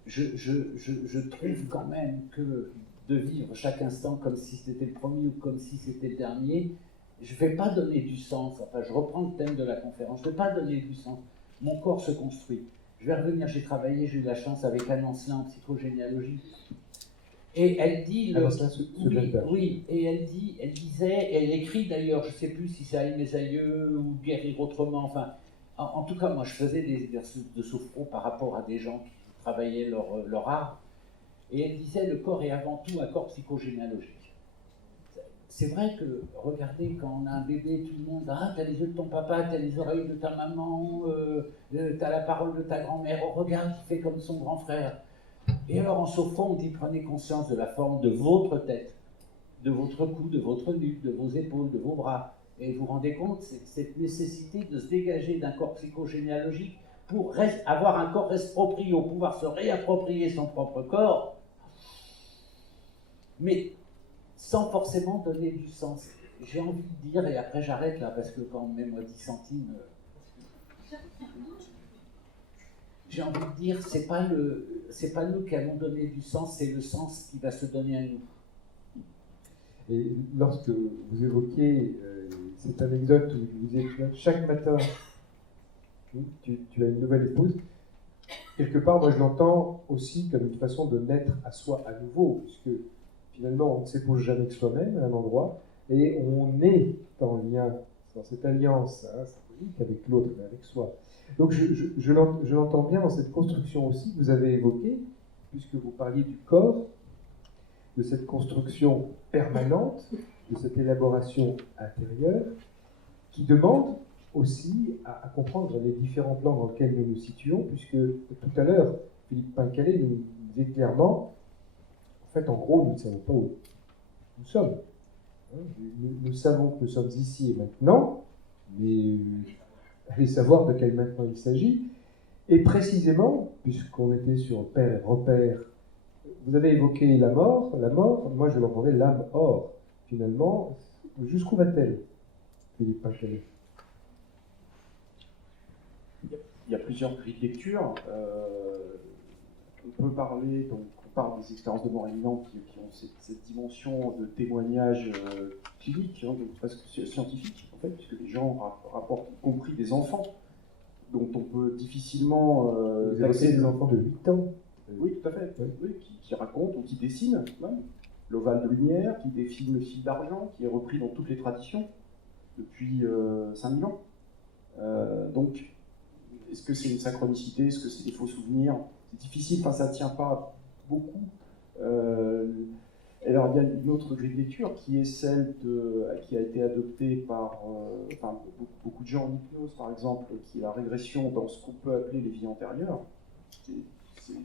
Je trouve quand même que de vivre chaque instant comme si c'était le premier ou comme si c'était le dernier, je ne vais pas donner du sens. Enfin, je reprends le thème de la conférence, je ne vais pas donner du sens. Mon corps se construit. Je vais revenir, j'ai travaillé, j'ai eu la chance avec Anne Ancelin en psychogénéalogie. Et elle dit... oui, et elle disait, elle écrit d'ailleurs, je ne sais plus si c'est Haïm mes aïeux ou Guérir autrement, enfin, en tout cas, moi je faisais des exercices de sophro par rapport à des gens qui travaillaient leur art. Et elle disait, le corps est avant tout un corps psychogénéalogique. C'est vrai que, regardez, quand on a un bébé, tout le monde, ah, t'as les yeux de ton papa, t'as les oreilles de ta maman, t'as la parole de ta grand-mère, oh, regarde, il fait comme son grand frère. Et alors en sophro, on dit, prenez conscience de la forme de votre tête, de votre cou, de votre nuque, de vos épaules, de vos bras. Et vous vous rendez compte, cette nécessité de se dégager d'un corps psychogénéalogique pour avoir un corps proprio, pouvoir se réapproprier son propre corps, mais sans forcément donner du sens. J'ai envie de dire, et après j'arrête là, parce que quand on met moi 10 centimes, j'ai envie de dire, c'est pas nous qui allons donner du sens, c'est le sens qui va se donner à nous. Et lorsque vous évoquiez cette anecdote où vous disiez chaque matin, tu as une nouvelle épouse, quelque part, moi je l'entends aussi comme une façon de naître à soi à nouveau, puisque finalement on ne s'épouse jamais que soi-même à un endroit, et on est en lien, dans cette alliance symbolique avec l'autre, mais avec soi. Donc je l'entends bien dans cette construction aussi que vous avez évoquée, puisque vous parliez du corps, de cette construction permanente, de cette élaboration intérieure, qui demande aussi à comprendre les différents plans dans lesquels nous nous situons, puisque tout à l'heure, Philippe Pincalé nous disait clairement, en fait, en gros, nous ne savons pas où nous sommes. Nous savons que nous sommes ici et maintenant, mais allez savoir de quel maintenant il s'agit. Et précisément, puisqu'on était sur père et repère, vous avez évoqué la mort, moi je l'entendais l'âme hors. Finalement, jusqu'où va-t-elle, Philippe Pincalé? Il y a plusieurs grilles de lecture. On peut parler, donc on parle des expériences de mort imminente qui ont cette dimension de témoignage clinique, donc presque scientifique, en fait, puisque les gens rapportent, y compris des enfants, dont on peut difficilement taxer des enfants de 8 ans. Oui, tout à fait, oui, qui racontent ou qui dessinent même l'ovale de lumière, qui défile le fil d'argent, qui est repris dans toutes les traditions depuis 5000 ans. Donc, est-ce que c'est une synchronicité? Est-ce que c'est des faux souvenirs? C'est difficile, enfin ça ne tient pas beaucoup. Alors il y a une autre grille de lecture qui est celle qui a été adoptée par beaucoup de gens en hypnose, par exemple, qui est la régression dans ce qu'on peut appeler les vies antérieures.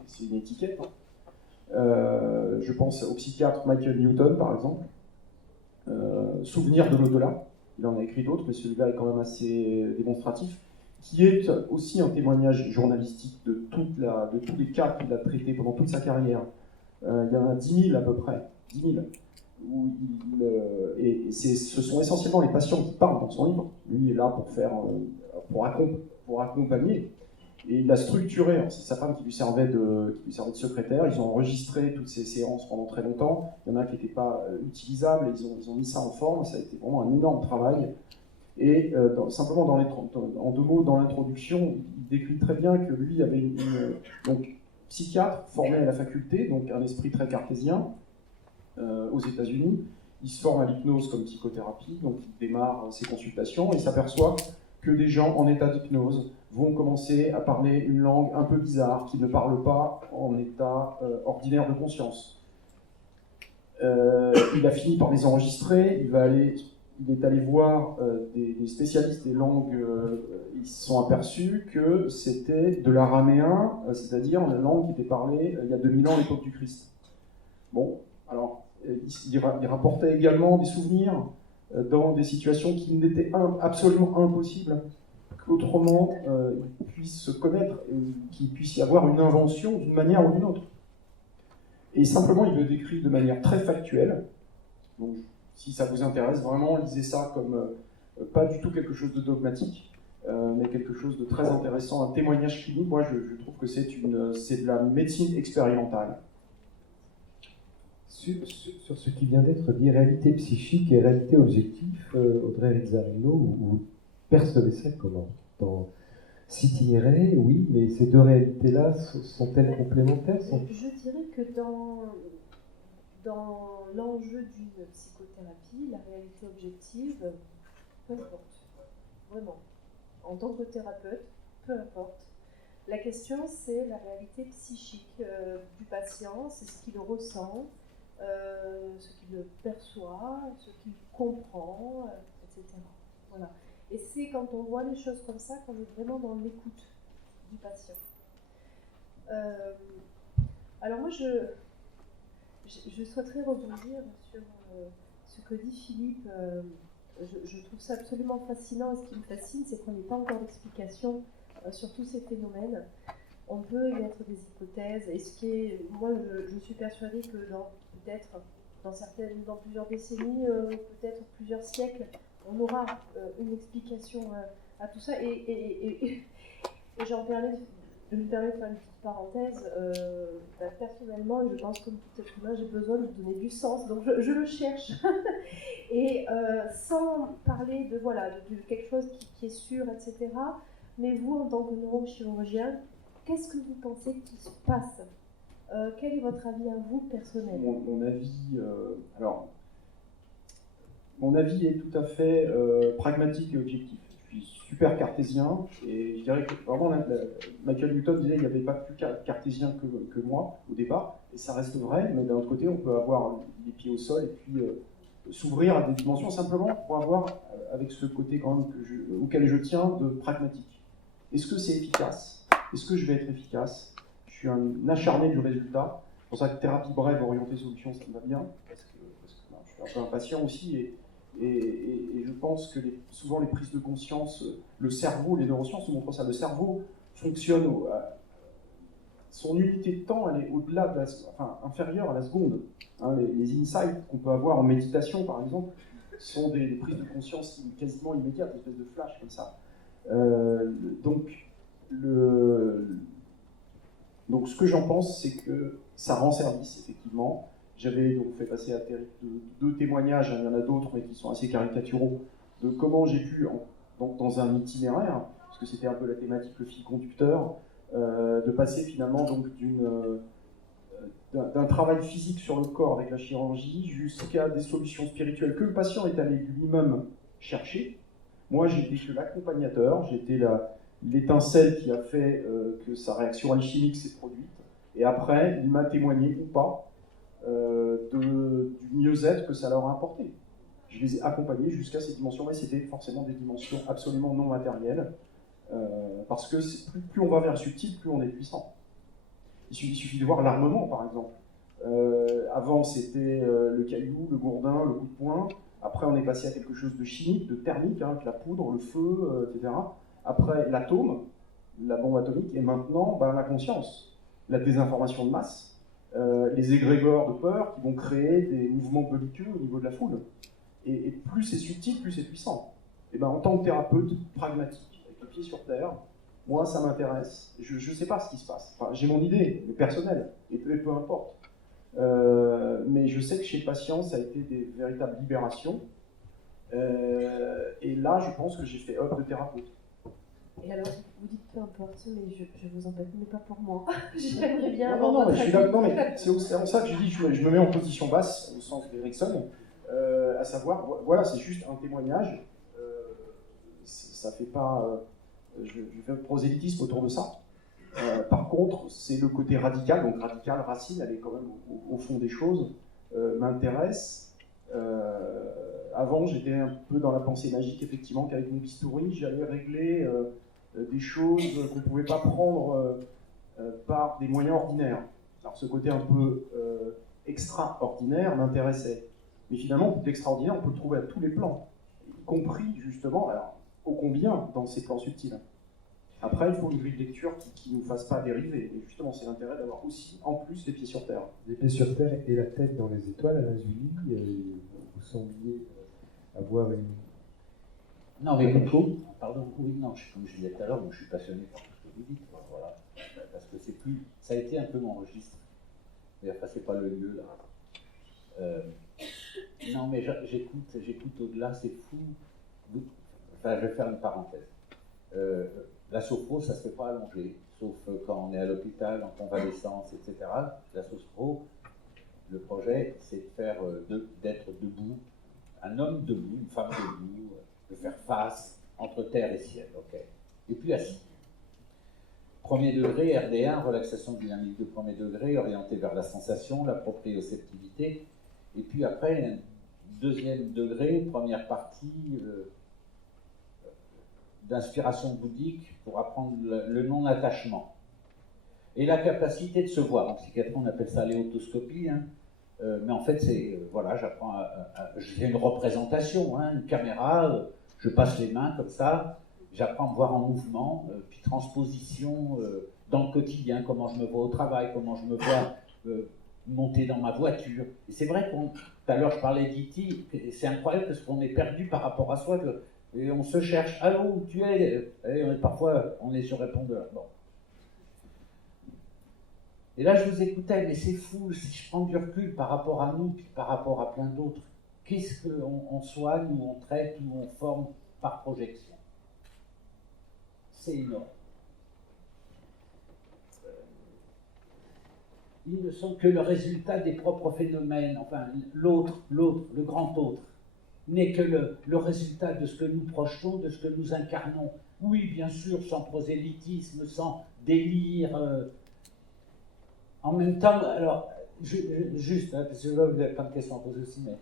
C'est une étiquette. Je pense au psychiatre Michael Newton, par exemple. Souvenir de l'au-delà. Il en a écrit d'autres, mais celui-là est quand même assez démonstratif, qui est aussi un témoignage journalistique de tous les cas qu'il a traités pendant toute sa carrière. Il y en a 10 000 à peu près. 10 000. ce sont essentiellement les patients qui parlent dans son livre. Lui est là pour accompagner. Et il a structuré, c'est sa femme qui lui servait de secrétaire, ils ont enregistré toutes ces séances pendant très longtemps. Il y en a qui n'étaient pas utilisables, ils ont mis ça en forme, ça a été vraiment un énorme travail. Et simplement, en 2 mots, dans l'introduction, il décrit très bien que lui avait donc psychiatre formé à la faculté, donc un esprit très cartésien aux États-Unis. Il se forme à l'hypnose comme psychothérapie, donc il démarre ses consultations et s'aperçoit que des gens en état d'hypnose vont commencer à parler une langue un peu bizarre, qui ne parlent pas en état ordinaire de conscience. Il a fini par les enregistrer, il est allé voir des spécialistes des langues, ils se sont aperçus que c'était de l'araméen, c'est-à-dire une langue qui était parlée il y a 2000 ans à l'époque du Christ. Bon, alors, il rapportait également des souvenirs dans des situations qui n'étaient absolument impossibles qu'autrement ils puissent se connaître, qu'il puisse y avoir une invention d'une manière ou d'une autre. Et simplement, il le décrit de manière très factuelle. Donc, si ça vous intéresse, vraiment, lisez ça comme pas du tout quelque chose de dogmatique, mais quelque chose de très intéressant, un témoignage clinique. Moi, je trouve que c'est de la médecine expérimentale. Sur ce qui vient d'être dit, réalité psychique et réalité objective, Audrey Rizzarello, vous percevez ça comment? S'itinérer, oui, mais ces deux réalités-là sont-elles complémentaires? Je dirais que dans l'enjeu d'une psychothérapie, la réalité objective, peu importe, vraiment. En tant que thérapeute, peu importe. La question, c'est la réalité psychique du patient, c'est ce qu'il ressent, ce qu'il perçoit, ce qu'il comprend, etc. Voilà. Et c'est quand on voit les choses comme ça qu'on est vraiment dans l'écoute du patient. Alors moi, je souhaiterais rebondir sur ce que dit Philippe. Je trouve ça absolument fascinant, et ce qui me fascine, c'est qu'on n'ait pas encore d'explication sur tous ces phénomènes. On peut émettre des hypothèses, et moi, je suis persuadée que dans plusieurs décennies, peut-être plusieurs siècles, on aura une explication à tout ça. Et je me permets de faire une petite parenthèse. Personnellement, et je pense comme tout être humain, j'ai besoin de donner du sens, donc je le cherche. Et sans parler de quelque chose qui est sûr, etc. Mais vous, en tant que neurochirurgien, qu'est-ce que vous pensez qu'il se passe? Quel est votre avis à vous, personnel? Mon avis est tout à fait pragmatique et objectif. Je suis super cartésien, et je dirais que vraiment, Michael Newton disait qu'il n'y avait pas plus cartésien que moi au départ, et ça reste vrai, mais d'un autre côté, on peut avoir les pieds au sol et puis s'ouvrir à des dimensions simplement pour avoir, avec ce côté quand même auquel je tiens, de pragmatique. Est-ce que c'est efficace? Est-ce que je vais être efficace? Je suis un acharné du résultat. C'est pour ça que thérapie brève, orientée solution, ça me va bien, parce que je suis un peu impatient aussi, et je pense que souvent les prises de conscience, le cerveau, les neurosciences nous montrent ça, le cerveau fonctionne, son unité de temps, elle est au-delà inférieure à la seconde. Hein, les insights qu'on peut avoir en méditation, par exemple, sont des prises de conscience quasiment immédiates, une espèce de flash comme ça. Donc ce que j'en pense, c'est que ça rend service, effectivement. J'avais donc fait passer à Thierry deux témoignages, il y en a d'autres, mais qui sont assez caricaturaux, de comment j'ai pu, dans un itinéraire, parce que c'était un peu la thématique, le fil conducteur, de passer finalement donc d'un travail physique sur le corps avec la chirurgie jusqu'à des solutions spirituelles que le patient est allé lui-même chercher. Moi, j'étais que l'accompagnateur, j'étais l'étincelle qui a fait que sa réaction alchimique s'est produite. Et après, il m'a témoigné ou pas du mieux-être que ça leur a apporté. Je les ai accompagnés jusqu'à ces dimensions-là, et c'était forcément des dimensions absolument non matérielles, parce que plus on va vers le subtil, plus on est puissant. Il suffit de voir l'armement, par exemple. Avant, c'était le caillou, le gourdin, le coup de poing. Après, on est passé à quelque chose de chimique, de thermique, avec la poudre, le feu, etc. Après, l'atome, la bombe atomique, et maintenant, la conscience, la désinformation de masse. les égrégores de peur qui vont créer des mouvements belliqueux au niveau de la foule. Et plus c'est subtil, plus c'est puissant. Et ben, en tant que thérapeute pragmatique, avec les pieds sur terre, moi ça m'intéresse. Je ne sais pas ce qui se passe. Enfin, j'ai mon idée, mais personnelle, et peu importe. Mais je sais que chez le patient, ça a été des véritables libérations. Et là, je pense que j'ai fait œuvre de thérapeute. Et alors, vous dites peu importe, mais je vous embête, mais pas pour moi. J'aimerais bien Non, avoir mais votre je suis avis. là, non, mais c'est en ça que je dis, je me mets en position basse, au sens d'Erickson, à savoir, voilà, c'est juste un témoignage. Ça fait pas. Je fais un prosélytisme autour de ça. Par contre, c'est le côté radical, donc radical, Racine, elle est quand même au fond des choses, m'intéresse. Avant, j'étais un peu dans la pensée magique, effectivement, qu'avec mon bistouri, j'allais régler des choses qu'on ne pouvait pas prendre par des moyens ordinaires. Alors, ce côté un peu extraordinaire m'intéressait. Mais finalement, l'extraordinaire, on peut le trouver à tous les plans, y compris, justement, alors, ô combien dans ces plans subtils. Après, il faut une grille de lecture qui ne nous fasse pas dériver. Et justement, c'est l'intérêt d'avoir aussi, en plus, les pieds sur terre. Les pieds sur terre et la tête dans les étoiles, Alain Zuli, vous sembliez avoir une... Non, mais pardon, oui, non, comme je disais tout à l'heure, je suis passionné par tout ce que vous dites, voilà. Parce que c'est plus, ça a été un peu mon registre. Mais enfin, c'est pas le lieu là. Non, mais j'écoute au-delà, c'est fou. Enfin, je vais faire une parenthèse. La sophro, ça se fait pas allonger, sauf quand on est à l'hôpital, en convalescence, etc. La sophro, le projet, c'est de faire, d'être debout, un homme debout, une femme debout, de faire face entre terre et ciel, ok. Et puis assis. Premier degré, RD1, relaxation dynamique de premier degré, orienté vers la sensation, la proprioceptivité. Et puis après, un deuxième degré, première partie, d'inspiration bouddhique pour apprendre le non-attachement. Et la capacité de se voir. En psychiatrie, on appelle ça l'éotoscopie. Hein. Mais en fait, c'est, voilà, j'apprends je fais une représentation, hein, une caméra, je passe les mains comme ça, j'apprends à me voir en mouvement, puis transposition dans le quotidien, comment je me vois au travail, comment je me vois monter dans ma voiture. Et c'est vrai tout à l'heure je parlais d'E.T., c'est incroyable parce qu'on est perdu par rapport à soi, et on se cherche. Allô, où tu es? Et parfois, on est sur répondeur. Bon. Et là, je vous écoutais, mais c'est fou, si je prends du recul par rapport à nous, puis par rapport à plein d'autres, qu'est-ce qu'on soigne, ou on traite, ou on forme par projection? C'est énorme. Ils ne sont que le résultat des propres phénomènes, enfin, l'autre, le grand autre, n'est que le résultat de ce que nous projetons, de ce que nous incarnons. Oui, bien sûr, sans prosélytisme, sans délire. En même temps, alors, juste, hein, parce que là, vous avez plein de questions à poser aussi, mais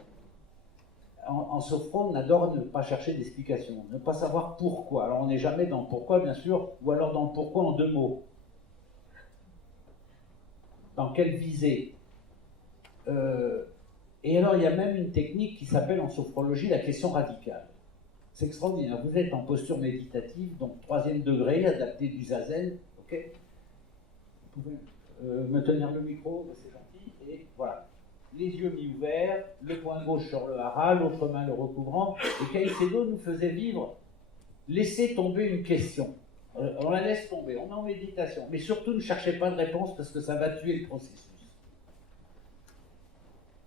en sophro, on adore ne pas chercher d'explication, ne pas savoir pourquoi. Alors, on n'est jamais dans le pourquoi, bien sûr, ou alors dans le pourquoi en 2 mots. Dans quelle visée? Et alors, il y a même une technique qui s'appelle en sophrologie la question radicale. C'est extraordinaire. Vous êtes en posture méditative, donc 3e degré, adapté du zazen. Ok? Vous pouvez me tenir le micro, c'est gentil. Et voilà. Les yeux mi-ouverts, le poing gauche sur le hara, l'autre main le recouvrant. Et Caicedo nous faisait vivre, laisser tomber une question. On la laisse tomber, on est en méditation. Mais surtout, ne cherchez pas de réponse parce que ça va tuer le processus.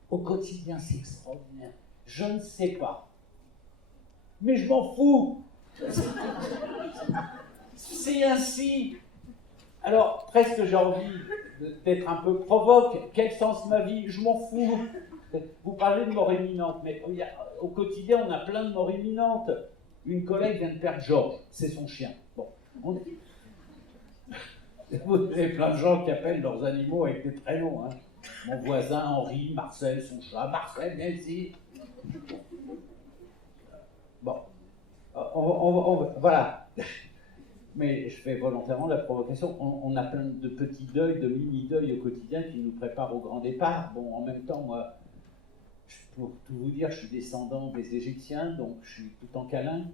Au quotidien, c'est extraordinaire. Je ne sais pas. Mais je m'en fous. C'est ainsi. Alors, presque j'ai envie d'être un peu provoque. Quel sens ma vie? Je m'en fous. Vous parlez de mort imminente, mais au quotidien, on a plein de morts imminentes. Une collègue vient de perdre Georges, c'est son chien. Bon, vous avez plein de gens qui appellent leurs animaux avec des prénoms. Hein. Mon voisin Henri, Marcel, son chat, Marcel, viens ici. Bon, voilà. Mais je fais volontairement la provocation. On a plein de petits deuils, de mini-deuils au quotidien qui nous préparent au grand départ. Bon, en même temps, moi, pour tout vous dire, je suis descendant des Égyptiens, donc je suis tout en câlin.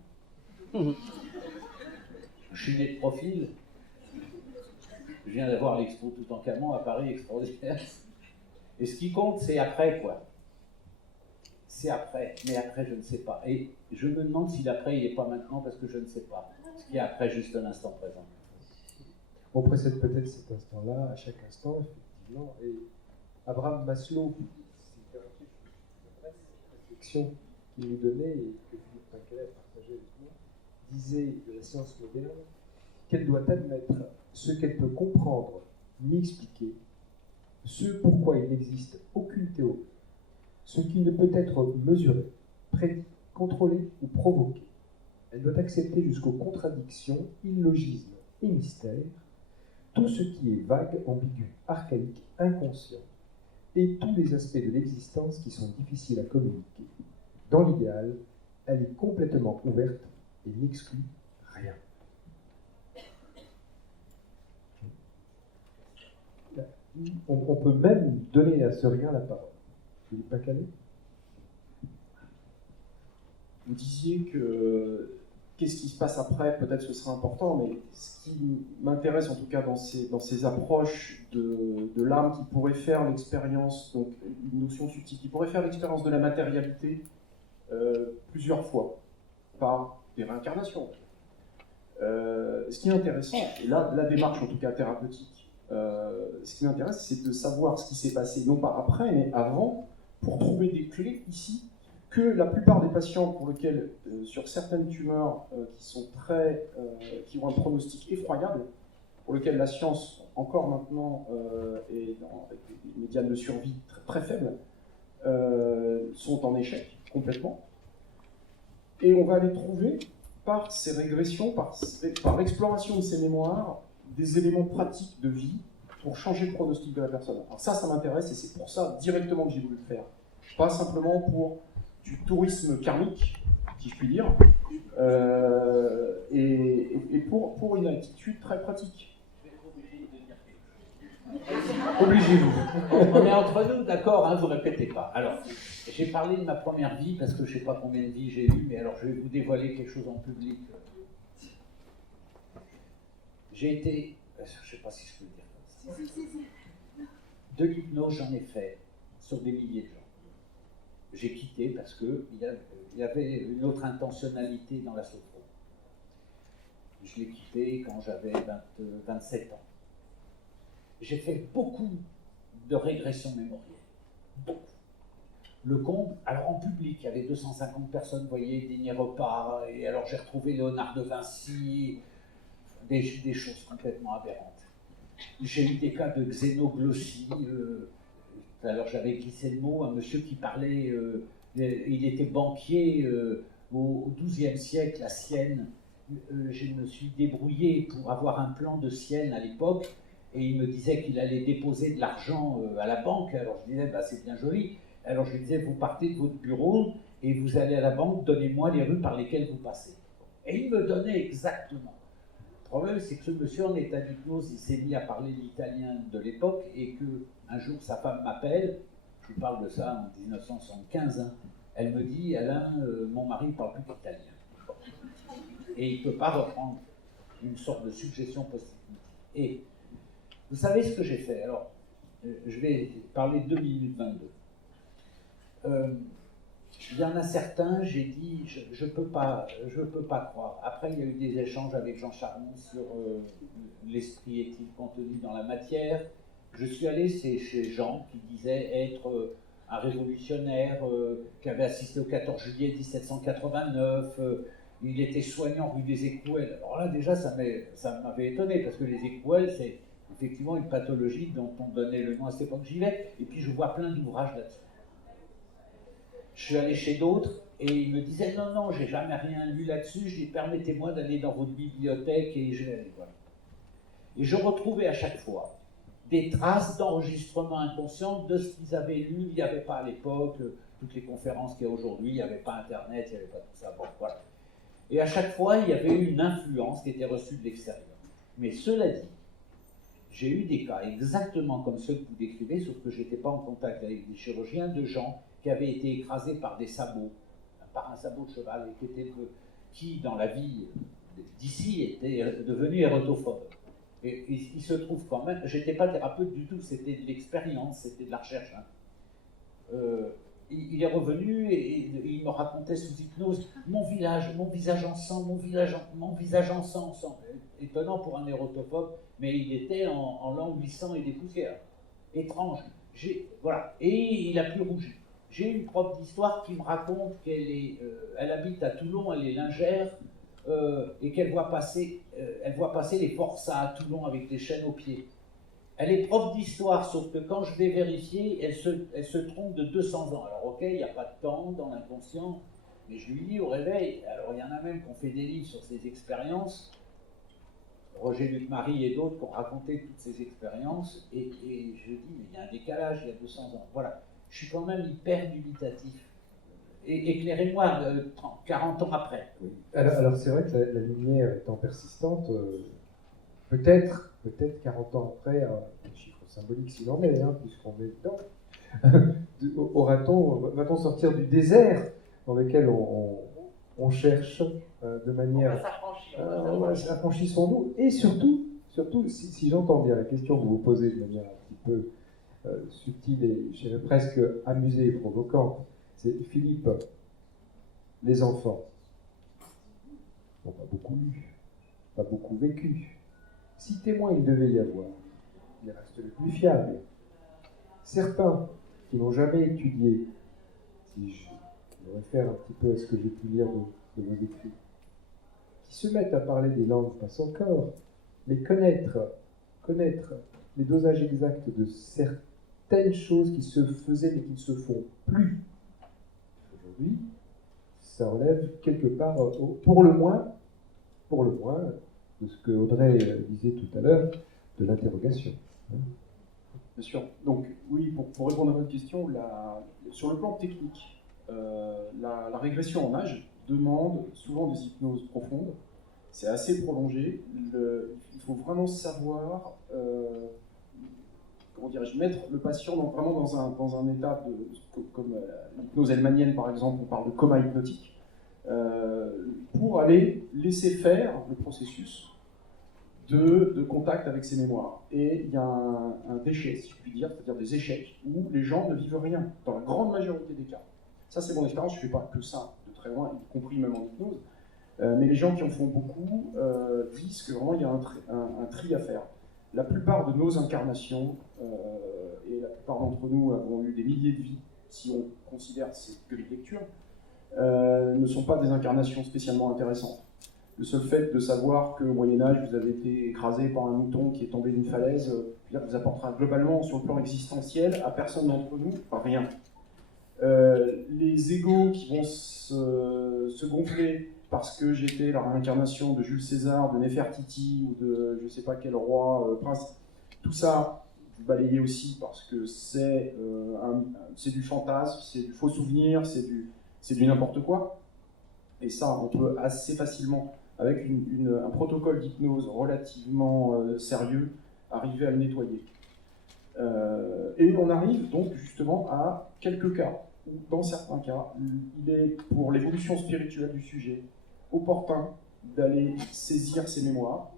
Je suis né de profil. Je viens d'avoir l'expo Toutankhamon à Paris, extraordinaire. Et ce qui compte, c'est après, quoi. C'est après, mais après, je ne sais pas. Et je me demande si l'après, il n'est pas maintenant, parce que je ne sais pas. Ce qu'il y a après, juste l'instant présent. On précède peut-être cet instant-là, à chaque instant, effectivement. Et Abraham Maslow, c'est une réflexion qu'il nous donnait et que Philippe Pinkeler partageait avec moi, disait de la science moderne qu'elle doit admettre ce qu'elle peut comprendre ni expliquer, ce pourquoi il n'existe aucune théorie, ce qui ne peut être mesuré, prédit, contrôlé ou provoqué. Elle doit accepter jusqu'aux contradictions, illogismes et mystères, tout ce qui est vague, ambigu, archaïque, inconscient, et tous les aspects de l'existence qui sont difficiles à communiquer. Dans l'idéal, elle est complètement ouverte et n'exclut rien. On peut même donner à ce rien la parole. Philippe Pinkeler ? Vous disiez que qu'est-ce qui se passe après, peut-être ce sera important, mais ce qui m'intéresse en tout cas dans ces approches de l'âme qui pourrait faire l'expérience, donc une notion subtile, qui pourrait faire l'expérience de la matérialité plusieurs fois, par des réincarnations. Ce qui est intéressant, et là, la démarche en tout cas thérapeutique, ce qui m'intéresse, c'est de savoir ce qui s'est passé, non pas après, mais avant, pour trouver des clés ici, que la plupart des patients pour lesquels, sur certaines tumeurs qui sont qui ont un pronostic effroyable, pour lesquels la science, encore maintenant, est avec des médianes de survie très faibles, sont en échec complètement. Et on va aller trouver, par ces régressions, par l'exploration de ces mémoires, des éléments pratiques de vie pour changer le pronostic de la personne. Alors ça m'intéresse et c'est pour ça directement que j'ai voulu le faire. Pas simplement pour du tourisme karmique, si je puis dire, et pour une attitude très pratique. Obligez-vous. On est entre nous, d'accord, hein, vous répétez pas. Alors, j'ai parlé de ma première vie parce que je ne sais pas combien de vies j'ai eues, mais alors je vais vous dévoiler quelque chose en public. J'ai été, je ne sais pas si je peux le dire, de l'hypnose, j'en ai fait sur des milliers de gens. J'ai quitté parce qu'il y avait une autre intentionnalité dans la sophro. Je l'ai quitté quand j'avais 27 ans. J'ai fait beaucoup de régressions mémorielles. Beaucoup. Le comble, alors en public, il y avait 250 personnes, vous voyez, dîner repas, et alors j'ai retrouvé Léonard de Vinci, des choses complètement aberrantes. J'ai eu des cas de xénoglossie. Alors j'avais glissé le mot, un monsieur qui parlait, il était banquier au XIIe siècle à Sienne. Je me suis débrouillé pour avoir un plan de Sienne à l'époque, et il me disait qu'il allait déposer de l'argent à la banque. Alors je disais, bah, c'est bien joli. Alors je lui disais, vous partez de votre bureau et vous allez à la banque, donnez-moi les rues par lesquelles vous passez. Et il me donnait exactement. Le problème, c'est que ce monsieur en état d'hypnose, il s'est mis à parler l'italien de l'époque, et qu'un jour sa femme m'appelle, je vous parle de ça en 1975, hein, elle me dit, Alain, mon mari ne parle plus qu'italien. Et il ne peut pas reprendre une sorte de suggestion positive. Et vous savez ce que j'ai fait? Alors, je vais parler 2 minutes 22. Il y en a certains, j'ai dit, je peux pas croire. Après, il y a eu des échanges avec Jean Charny sur l'esprit est-il contenu dans la matière. Je suis allé chez Jean qui disait être un révolutionnaire, qui avait assisté au 14 juillet 1789. Il était soignant rue des Écrouelles. Alors là, déjà, ça m'avait étonné, parce que les Écrouelles, c'est effectivement une pathologie dont on donnait le nom à cette époque. J'y vais, et puis je vois plein d'ouvrages là-dessus. Je suis allé chez d'autres, et ils me disaient, non, j'ai jamais rien lu là-dessus. Je dis, permettez-moi d'aller dans votre bibliothèque, et je vais aller voir. Et je retrouvais à chaque fois des traces d'enregistrement inconscient de ce qu'ils avaient lu. Il n'y avait pas à l'époque toutes les conférences qu'il y a aujourd'hui, il n'y avait pas Internet, il n'y avait pas tout ça. Bon, voilà. Et à chaque fois, il y avait une influence qui était reçue de l'extérieur. Mais cela dit, j'ai eu des cas exactement comme ceux que vous décrivez, sauf que je n'étais pas en contact avec des chirurgiens, de gens qui avaient été écrasés par des sabots, par un sabot de cheval, et qui dans la vie d'ici, étaient devenus érotophobes. Et il se trouve quand même, j'étais pas thérapeute du tout, c'était de l'expérience, c'était de la recherche. Hein. Il est revenu et il me racontait sous hypnose mon visage en sang, mon visage en sang. Étonnant pour un érotophobe, mais il était en languissant et des poussières. Étrange. Voilà. Et il a plus rougi. J'ai une prof d'histoire qui me raconte elle habite à Toulon, elle est lingère, et qu'elle voit passer les forçats à Toulon avec des chaînes aux pieds. Elle est prof d'histoire, sauf que quand je vais vérifier, elle se trompe de 200 ans. Alors ok, il n'y a pas de temps dans l'inconscient, mais je lui dis au réveil, alors il y en a même qui ont fait des livres sur ces expériences, Roger Luc-Marie et d'autres qui ont raconté toutes ces expériences, et je dis, mais il y a un décalage, il y a 200 ans. Voilà, je suis quand même hyper dubitatif. Éclairez-moi 40 ans après. Oui. Alors c'est vrai que la lumière étant persistante, peut-être 40 ans après, un chiffre symbolique s'il en est, hein, puisqu'on est dedans, va-t-on sortir du désert dans lequel on cherche de manière... Affranchissons-nous, et surtout si j'entends bien la question que vous vous posez de manière un petit peu subtile et je dirais presque amusée et provocante, c'est Philippe, les enfants n'ont pas beaucoup lu, pas beaucoup vécu. Si témoins il devait y avoir, il reste le plus fiable. Certains qui n'ont jamais étudié, si je me réfère un petit peu à ce que j'ai pu lire de vos écrits, qui se mettent à parler des langues passe encore, mais connaître les dosages exacts de certaines choses qui se faisaient mais qui ne se font plus aujourd'hui, ça relève quelque part, pour le moins, de ce que Audrey disait tout à l'heure, de l'interrogation. Bien sûr. Donc, oui, pour répondre à votre question, sur le plan technique, la régression en âge demande souvent des hypnoses profondes. C'est assez prolongé. Il faut vraiment savoir, comment dirais-je, mettre le patient vraiment dans un état comme l'hypnose hellmanienne, par exemple, on parle de coma hypnotique, pour aller laisser faire le processus de contact avec ses mémoires. Et il y a un déchet, si je puis dire, c'est-à-dire des échecs, où les gens ne vivent rien, dans la grande majorité des cas. Ça, c'est mon expérience, je ne fais pas que ça, de très loin, y compris même en hypnose. Mais les gens qui en font beaucoup disent que vraiment il y a un tri à faire. La plupart de nos incarnations, et la plupart d'entre nous avons eu des milliers de vies, si on considère ces grilles de lecture, ne sont pas des incarnations spécialement intéressantes. Le seul fait de savoir qu'au Moyen-Âge, vous avez été écrasé par un mouton qui est tombé d'une falaise, vous apportera globalement, sur le plan existentiel, à personne d'entre nous, rien. Les égos qui vont se gonfler parce que j'étais la réincarnation de Jules César, de Néfertiti ou de je ne sais pas quel roi, prince, tout ça, vous balayez aussi parce que c'est du fantasme, c'est du faux souvenir, c'est du n'importe quoi. Et ça, on peut assez facilement, avec un protocole d'hypnose relativement sérieux, arriver à le nettoyer. Et on arrive donc justement à quelques cas où, dans certains cas, il est pour l'évolution spirituelle du sujet opportun d'aller saisir ses mémoires.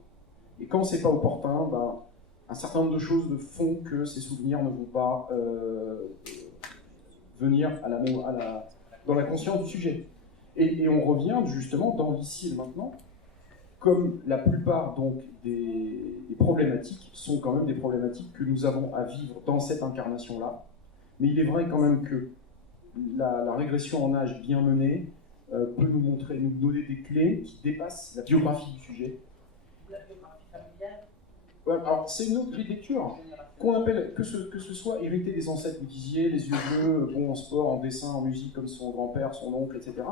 Et quand c'est pas opportun, un certain nombre de choses font que ces souvenirs ne vont pas venir dans la conscience du sujet. Et on revient justement dans l'ici et maintenant, comme la plupart donc des problématiques sont quand même des problématiques que nous avons à vivre dans cette incarnation-là. Mais il est vrai quand même que la régression en âge bien menée peut nous donner des clés qui dépassent la biographie du sujet. La biographie familiale. Ouais, alors c'est une autre grille de lecture qu'on appelle, que ce soit hérité des ancêtres, vous disiez, les yeux bleus, bon en sport, en dessin, en musique, comme son grand-père, son oncle, etc.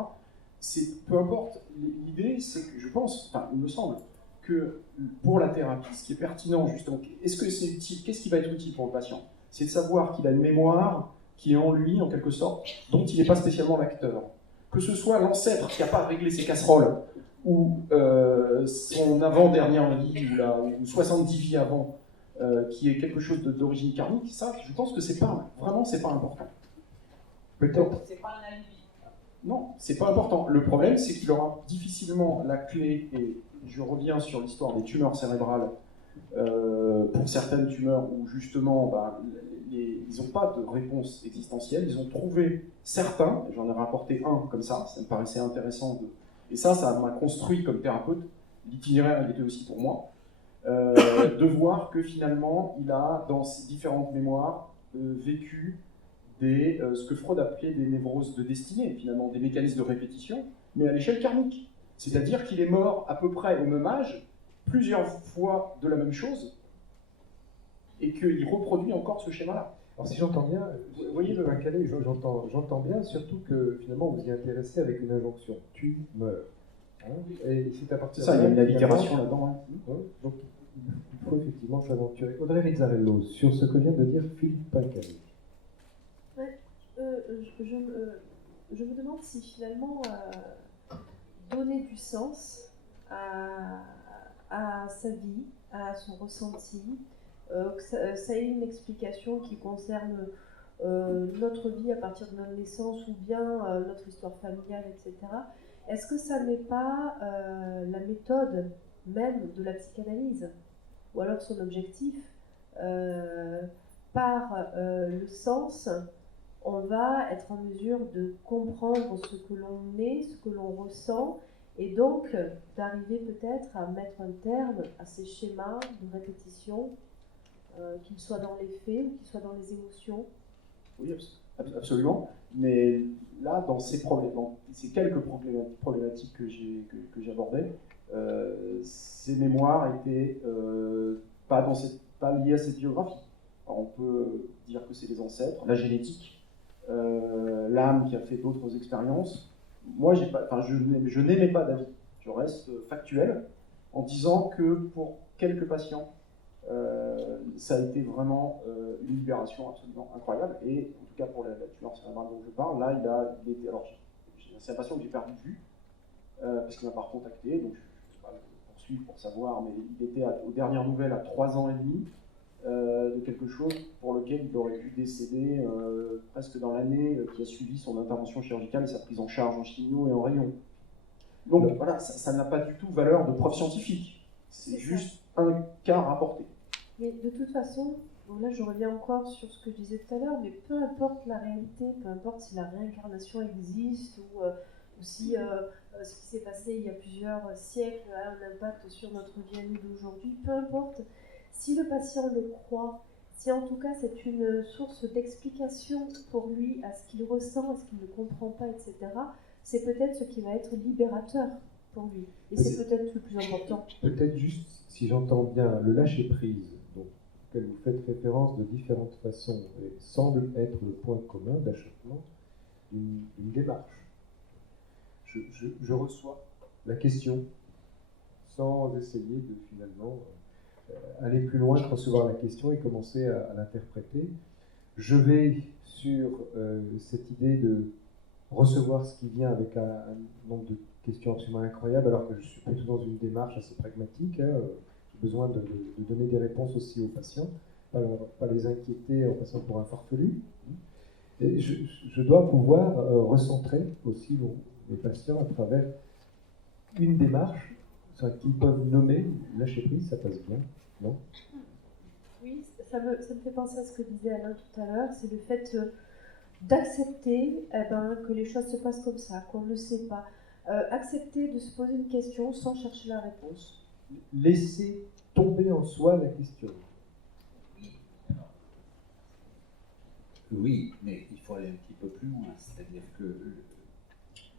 Peu importe, l'idée c'est que je pense, enfin il me semble, que pour la thérapie, ce qui est pertinent justement, est-ce que c'est utile, qu'est-ce qui va être utile pour le patient? C'est de savoir qu'il a une mémoire qui est en lui, en quelque sorte, dont il n'est pas spécialement l'acteur. Que ce soit l'ancêtre qui n'a pas réglé ses casseroles, ou son avant-dernière vie, ou 70 vies avant, qui est quelque chose d'origine karmique, ça, je pense que c'est pas important. Peut-être. C'est pas un alibi. Non, c'est pas important. Le problème, c'est qu'il aura difficilement la clé, et je reviens sur l'histoire des tumeurs cérébrales, Pour certaines tumeurs où justement ils n'ont pas de réponse existentielle, ils ont trouvé certains, j'en ai rapporté un comme ça me paraissait intéressant, et ça m'a construit comme thérapeute, l'itinéraire il était aussi pour moi, de voir que finalement il a dans ses différentes mémoires vécu ce que Freud appelait des névroses de destinée, finalement des mécanismes de répétition, mais à l'échelle karmique. C'est-à-dire qu'il est mort à peu près au même âge, plusieurs fois de la même chose, et qu'il reproduit encore ce schéma-là. Alors si j'entends bien, vous voyez j'entends bien, surtout que finalement vous y intéressez avec une injonction. Tu meurs. Hein, et c'est à partir de ça, il y a une allitération là-dedans. Hein. Donc il faut effectivement s'aventurer. Audrey Rizzarello, sur ce que vient de dire Philippe Pincali. Je me demande si finalement donner du sens à sa vie, à son ressenti, que ça ait une explication qui concerne notre vie à partir de notre naissance ou bien notre histoire familiale, etc. Est-ce que ça n'est pas la méthode même de la psychanalyse, ou alors son objectif, par le sens, on va être en mesure de comprendre ce que l'on est, ce que l'on ressent, et donc d'arriver peut-être à mettre un terme à ces schémas de répétition, qu'ils soient dans les faits ou qu'ils soient dans les émotions. Oui, absolument. Mais là, dans ces quelques problématiques que j'abordais, ces mémoires étaient pas liées à cette biographie. Alors, on peut dire que c'est les ancêtres, la génétique, l'âme qui a fait d'autres expériences. Moi, je n'émets pas d'avis. Je reste factuel en disant que pour quelques patients, ça a été vraiment une libération absolument incroyable. Et en tout cas pour la tumeur cérébrale dont je parle, là, il était. Alors, c'est un patient que j'ai perdu de vue parce qu'il m'a pas recontacté, donc je ne vais pas le poursuivre pour savoir, mais il était aux dernières nouvelles à 3 ans et demi. De quelque chose pour lequel il aurait dû décéder presque dans l'année qui a suivi son intervention chirurgicale et sa prise en charge en chimio et en rayon. Donc voilà, ça n'a pas du tout valeur de preuve scientifique. C'est juste un cas rapporté. Mais de toute façon, bon là je reviens encore sur ce que je disais tout à l'heure, mais peu importe la réalité, peu importe si la réincarnation existe ou si ce qui s'est passé il y a plusieurs siècles a un impact sur notre vie à nous d'aujourd'hui, peu importe. Si le patient le croit, si en tout cas c'est une source d'explication pour lui à ce qu'il ressent, à ce qu'il ne comprend pas, etc., c'est peut-être ce qui va être libérateur pour lui. Et c'est peut-être le plus important. Peut-être juste, si j'entends bien, le lâcher-prise, donc, auquel vous faites référence de différentes façons, et semble être le point commun d'achoppement d'une démarche. Je reçois la question sans essayer de finalement aller plus loin que recevoir la question et commencer à l'interpréter. Je vais sur cette idée de recevoir ce qui vient avec un nombre de questions absolument incroyables, alors que je suis plutôt dans une démarche assez pragmatique. Hein. J'ai besoin de donner des réponses aussi aux patients, pas les inquiéter en passant pour un farfelu. Et je dois pouvoir recentrer aussi les patients à travers une démarche qu'ils peuvent nommer lâcher prise, ça passe bien. Non. Oui, ça me fait penser à ce que disait Alain tout à l'heure, c'est le fait d'accepter que les choses se passent comme ça, qu'on ne sait pas. Accepter de se poser une question sans chercher la réponse. Laisser tomber en soi la question. Oui, mais il faut aller un petit peu plus loin. C'est-à-dire que,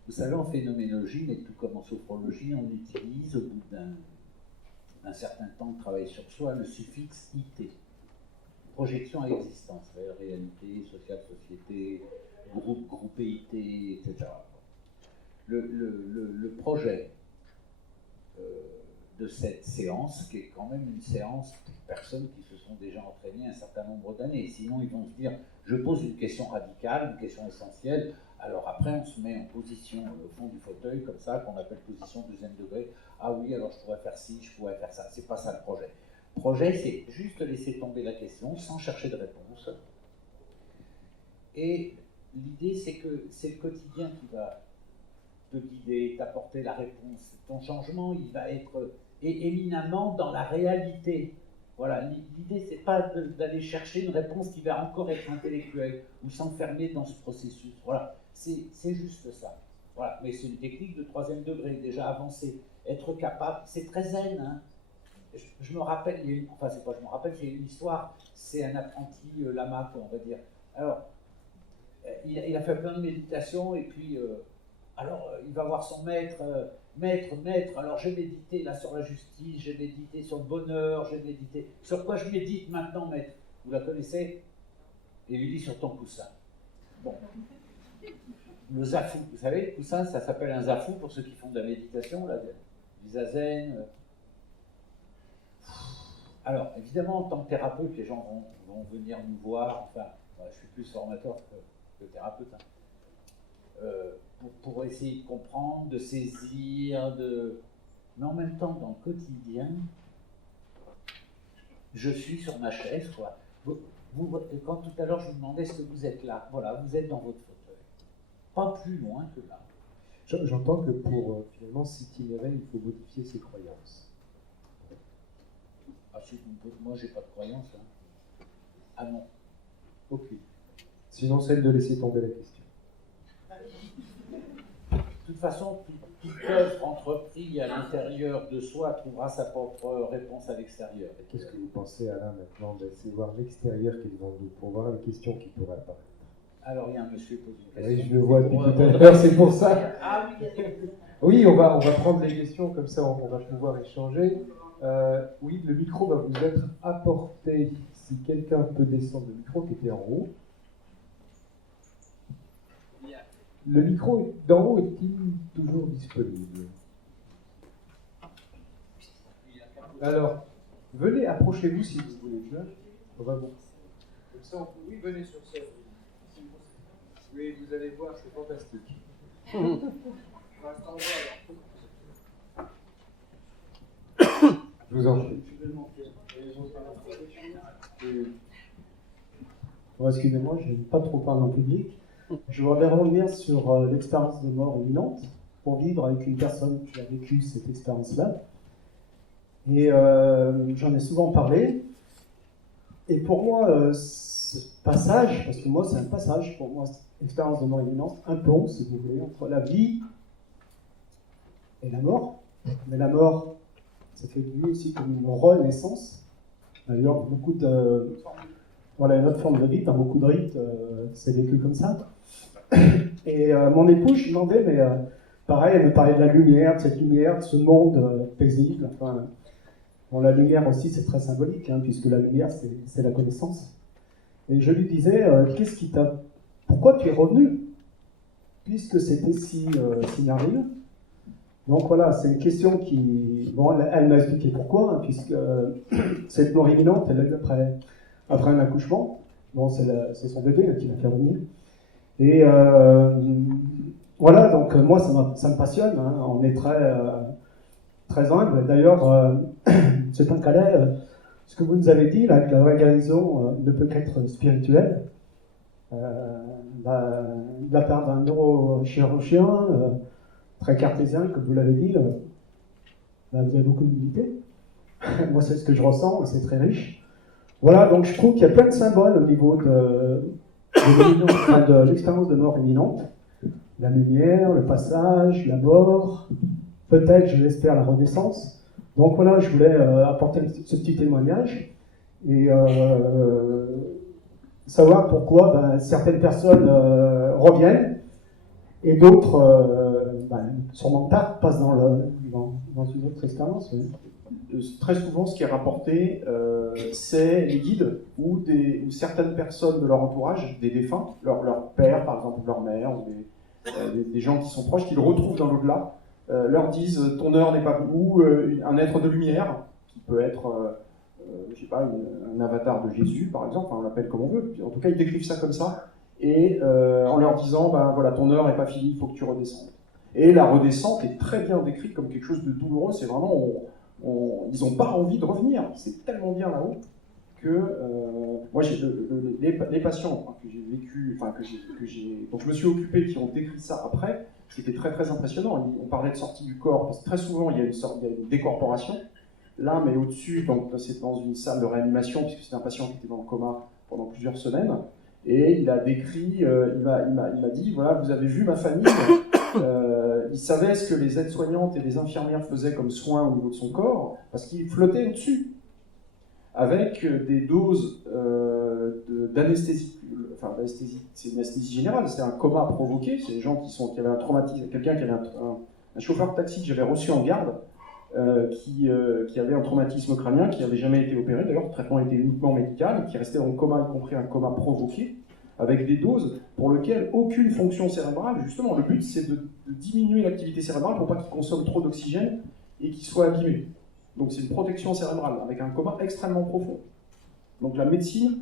vous savez, en phénoménologie, mais tout comme en sophrologie, on utilise au bout d'un certain temps de travail sur soi, le suffixe IT. Projection à existence, réalité, sociale, société, groupe, groupéité, etc. Le projet de cette séance, qui est quand même une séance de personnes qui se sont déjà entraînées un certain nombre d'années. Sinon, ils vont se dire, je pose une question radicale, une question essentielle, alors après on se met en position au fond du fauteuil, comme ça, qu'on appelle position deuxième degré. Ah oui, alors je pourrais faire ci, je pourrais faire ça. C'est pas ça le projet. Le projet, c'est juste laisser tomber la question sans chercher de réponse. Et l'idée, c'est que c'est le quotidien qui va te guider, t'apporter la réponse. Ton changement, il va être éminemment dans la réalité Voilà, l'idée, c'est pas d'aller chercher une réponse qui va encore être intellectuelle ou s'enfermer dans ce processus. Voilà, c'est juste ça. Voilà, mais c'est une technique de 3e degré, déjà avancée. Être capable, c'est très zen. Hein. Je me rappelle, enfin, c'est pas je me rappelle, j'ai une histoire, c'est un apprenti lama, quoi, on va dire. Alors, il a fait plein de méditations et puis, il va voir son maître. Maître, alors j'ai médité là sur la justice, j'ai médité sur le bonheur, j'ai médité. Sur quoi je médite maintenant, maître? Vous la connaissez? Et il lui dit sur ton coussin. Bon. Le zafu, vous savez, le coussin, ça s'appelle un zafu pour ceux qui font de la méditation, là, du zazen. Alors, évidemment, en tant que thérapeute, les gens vont venir nous voir. Enfin, je suis plus formateur que thérapeute. Hein. Pour essayer de comprendre, de saisir, mais en même temps, dans le quotidien, je suis sur ma chaise, quoi. Quand tout à l'heure je vous demandais est-ce que vous êtes là, voilà, vous êtes dans votre fauteuil. Pas plus loin que là. J'entends que pour finalement s'itinérer, il faut modifier ses croyances. Ah, moi, j'ai pas de croyance. Hein. Ah non, aucune. Sinon, celle de laisser tomber la question. De toute façon, toute œuvre entreprise à l'intérieur de soi trouvera sa propre réponse à l'extérieur. Qu'est-ce que vous pensez, Alain, maintenant? C'est voir l'extérieur qui est devant nous, pour voir les questions qui pourraient apparaître. Alors, il y a un monsieur qui pose une question. Oui, je le vois depuis tout à l'heure, c'est pour ça. Ah oui, il y a des questions. Oui, on va prendre les questions, comme ça on va pouvoir échanger. Oui, le micro va vous être apporté. Si quelqu'un peut descendre le micro qui était en haut. Le micro d'en haut est-il toujours disponible? Alors, venez, approchez-vous si vous voulez bien. On va vous. Comme ça, oui, venez sur scène. Oui, vous allez voir, c'est fantastique. Je vous en prie. Bon, excusez-moi, je n'ai pas trop parlé en public. Je voudrais revenir sur l'expérience de mort imminente pour vivre avec une personne qui a vécu cette expérience-là. Et j'en ai souvent parlé. Et pour moi, ce passage, parce que moi c'est un passage, pour moi, l'expérience de mort imminente, un pont, si vous voulez, entre la vie et la mort. Mais la mort, ça fait de lui aussi comme une renaissance. D'ailleurs, beaucoup de... Voilà, une autre forme de rite, beaucoup de rites, c'est vécu comme ça. Et mon épouse, je lui demandais, mais pareil, elle me parlait de la lumière, de cette lumière, de ce monde paisible. Enfin, bon, la lumière aussi, c'est très symbolique, hein, puisque la lumière, c'est la connaissance. Et je lui disais, qu'est-ce qui t'a... Pourquoi tu es revenu? Puisque c'était si narine. Donc voilà, c'est une question qui... Bon, elle m'a expliqué pourquoi, hein, puisque cette mort imminente, elle a eu après un accouchement. Bon, c'est son bébé hein, qui l'a fait revenir. Et voilà, donc moi, ça me passionne. Hein, on est très humble. D'ailleurs, c'est un Calais, ce que vous nous avez dit, là, que la vraie guérison ne peut qu'être spirituelle. De la part d'un neurochirurgien très cartésien, comme vous l'avez dit, là, vous avez beaucoup d'humilité. Moi, c'est ce que je ressens, c'est très riche. Voilà, donc je trouve qu'il y a plein de symboles au niveau de l'expérience de mort imminente. La lumière, le passage, la mort, peut-être, je l'espère, la renaissance. Donc voilà, je voulais apporter ce petit témoignage et savoir pourquoi certaines personnes reviennent et d'autres, sûrement pas, passent dans une autre expérience. Oui. Très souvent, ce qui est rapporté, c'est les guides ou certaines personnes de leur entourage, des défunts, leur père, par exemple, ou leur mère, ou des gens qui sont proches, qui le retrouvent dans l'au-delà, leur disent « ton heure n'est pas... » ou un être de lumière, qui peut être, je sais pas, un avatar de Jésus, par exemple, on l'appelle comme on veut. En tout cas, ils décrivent ça comme ça, et en leur disant « voilà, ton heure n'est pas finie, il faut que tu redescendes. » Et la redescente est très bien décrite comme quelque chose de douloureux, c'est vraiment... ils n'ont pas envie de revenir, c'est tellement bien là-haut que moi les patients que j'ai vécu, dont je me suis occupé, qui ont décrit ça après, c'était très très impressionnant. On parlait de sortie du corps, parce que très souvent il y a une décorporation. là, mais au-dessus, donc c'est dans une salle de réanimation, puisque c'était un patient qui était dans le coma pendant plusieurs semaines. Et il a décrit, il m'a dit, voilà, vous avez vu ma famille, il savait ce que les aides-soignantes et les infirmières faisaient comme soins au niveau de son corps, parce qu'il flottait au-dessus, avec des doses d'anesthésie. Enfin, l'anesthésie, c'est une anesthésie générale, c'est un coma provoqué, c'est des gens qui avaient un traumatisme, quelqu'un qui avait un chauffeur de taxi que j'avais reçu en garde, qui avait un traumatisme crânien, qui n'avait jamais été opéré, d'ailleurs le traitement était uniquement médical, qui restait dans le coma, y compris un coma provoqué, avec des doses pour lesquelles aucune fonction cérébrale, justement le but c'est de diminuer l'activité cérébrale pour pas qu'il consomme trop d'oxygène et qu'il soit abîmé. Donc c'est une protection cérébrale, avec un coma extrêmement profond. Donc la médecine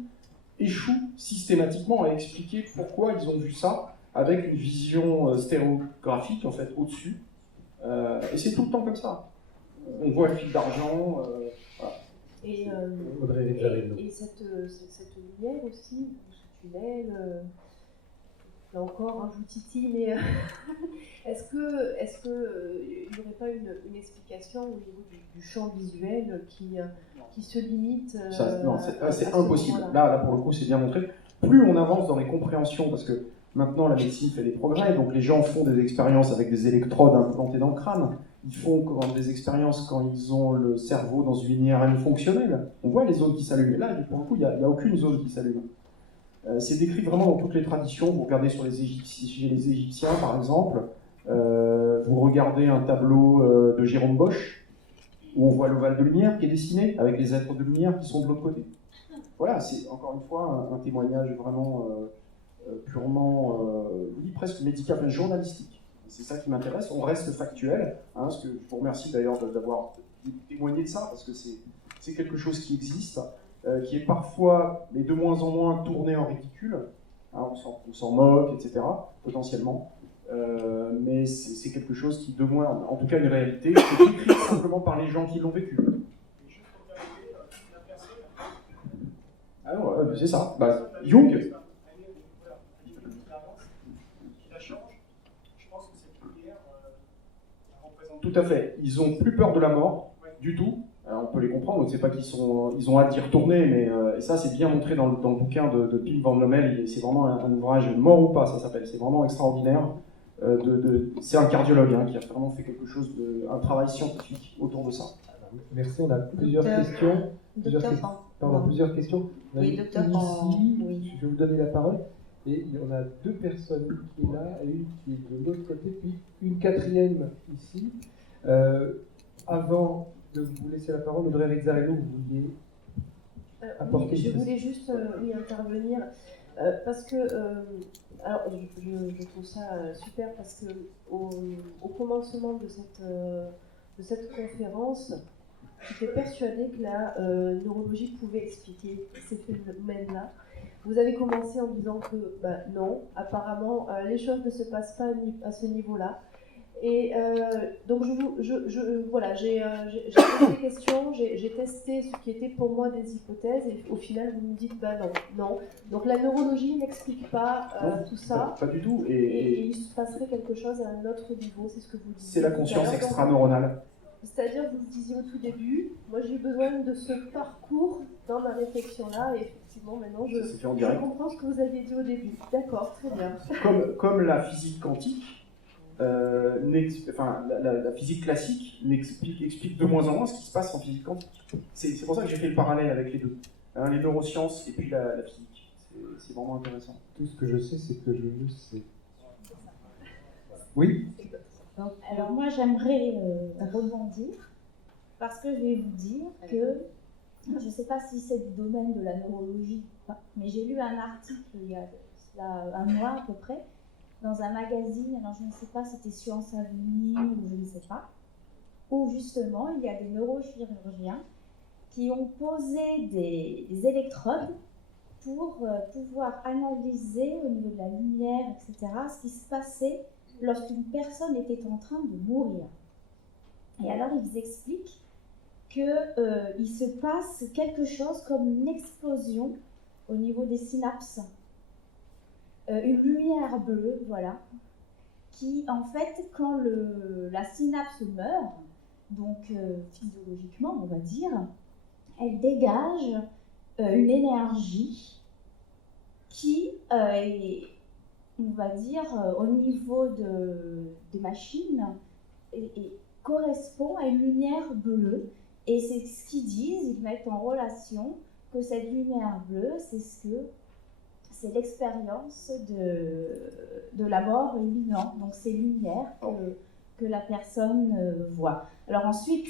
échoue systématiquement à expliquer pourquoi ils ont vu ça, avec une vision stéréographique en fait au-dessus, et c'est tout le temps comme ça. On voit le fil d'argent, voilà. Et cette lumière aussi, ce tunnel, là encore, hein, je vous titille, mais est-ce que il n'y aurait pas une explication au niveau du champ visuel qui se limite Non, c'est impossible. Là, pour le coup, c'est bien montré. Plus on avance dans les compréhensions, parce que maintenant la médecine fait des progrès, donc les gens font des expériences avec des électrodes implantées dans le crâne. Ils font des expériences quand ils ont le cerveau dans une IRM fonctionnelle. On voit les zones qui s'allument. Et là, pour le coup, il n'y a aucune zone qui s'allume. C'est décrit vraiment dans toutes les traditions. Vous regardez chez les Égyptiens, par exemple, vous regardez un tableau de Jérôme Bosch, où on voit l'ovale de lumière qui est dessiné, avec les êtres de lumière qui sont de l'autre côté. Voilà, c'est encore une fois un témoignage vraiment purement, je dis presque médical, enfin, journalistique. C'est ça qui m'intéresse, on reste factuel, hein, ce que je vous remercie d'ailleurs d'avoir témoigné de ça, parce que c'est quelque chose qui existe, qui est parfois, mais de moins en moins, tourné en ridicule, hein, on s'en moque, etc., potentiellement, mais c'est quelque chose qui, de moins, en tout cas une réalité, qui est décrite simplement par les gens qui l'ont vécu. Alors, c'est ça, Jung. Tout à fait. Ils ont plus peur de la mort du tout. On peut les comprendre. On ne sait pas qu'ils ont hâte d'y retourner, mais et ça c'est bien montré dans le bouquin de Pim van Lommel. C'est vraiment un ouvrage Mort ou pas, ça s'appelle. C'est vraiment extraordinaire. C'est un cardiologue qui a vraiment fait quelque chose un travail scientifique autour de ça. Merci. On a plusieurs questions. Plusieurs questions. Oui, docteur. Ici, je vais vous donner la parole. Et on a deux personnes qui est là, et une qui est de l'autre côté, puis une quatrième ici. Avant de vous laisser la parole, Audrey Rizzarello, vous vouliez apporter je voulais juste intervenir, parce que alors, je trouve ça super, parce que au commencement de cette conférence, j'étais persuadée que la neurologie pouvait expliquer ces phénomènes-là. Vous avez commencé en disant que non, apparemment les choses ne se passent pas à ce niveau-là. Et donc voilà, j'ai posé des questions, j'ai testé ce qui était pour moi des hypothèses, et au final vous me dites non. Donc la neurologie n'explique pas tout ça. Pas du tout. Et il se passerait quelque chose à un autre niveau, c'est ce que vous dites. C'est la conscience extraneuronale. C'est-à-dire, vous le disiez au tout début, moi j'ai eu besoin de ce parcours dans ma réflexion-là, et effectivement, maintenant je comprends ce que vous aviez dit au début. D'accord, très bien. Comme la physique quantique, la physique classique explique de moins en moins ce qui se passe en physique quantique. C'est pour ça que j'ai fait le parallèle avec les deux, les neurosciences et puis la physique. C'est vraiment intéressant. Tout ce que je sais, c'est que je le sais. Oui. Alors moi j'aimerais rebondir parce que je vais vous dire que je ne sais pas si c'est du domaine de la neurologie ou pas, mais j'ai lu un article il y a un mois à peu près dans un magazine, alors je ne sais pas si c'était Science à venir ou je ne sais pas, où justement il y a des neurochirurgiens qui ont posé des électrodes pour pouvoir analyser au niveau de la lumière, etc., ce qui se passait lorsqu'une personne était en train de mourir. Et alors ils expliquent qu'il se passe quelque chose comme une explosion au niveau des synapses. Une lumière bleue, voilà, qui en fait, quand la synapse meurt, donc physiologiquement, on va dire, elle dégage une énergie qui est, on va dire, au niveau des machines, et correspond à une lumière bleue. Et c'est ce qu'ils disent, ils mettent en relation que cette lumière bleue, c'est l'expérience de la mort imminente. Donc c'est lumière que la personne voit. Alors ensuite,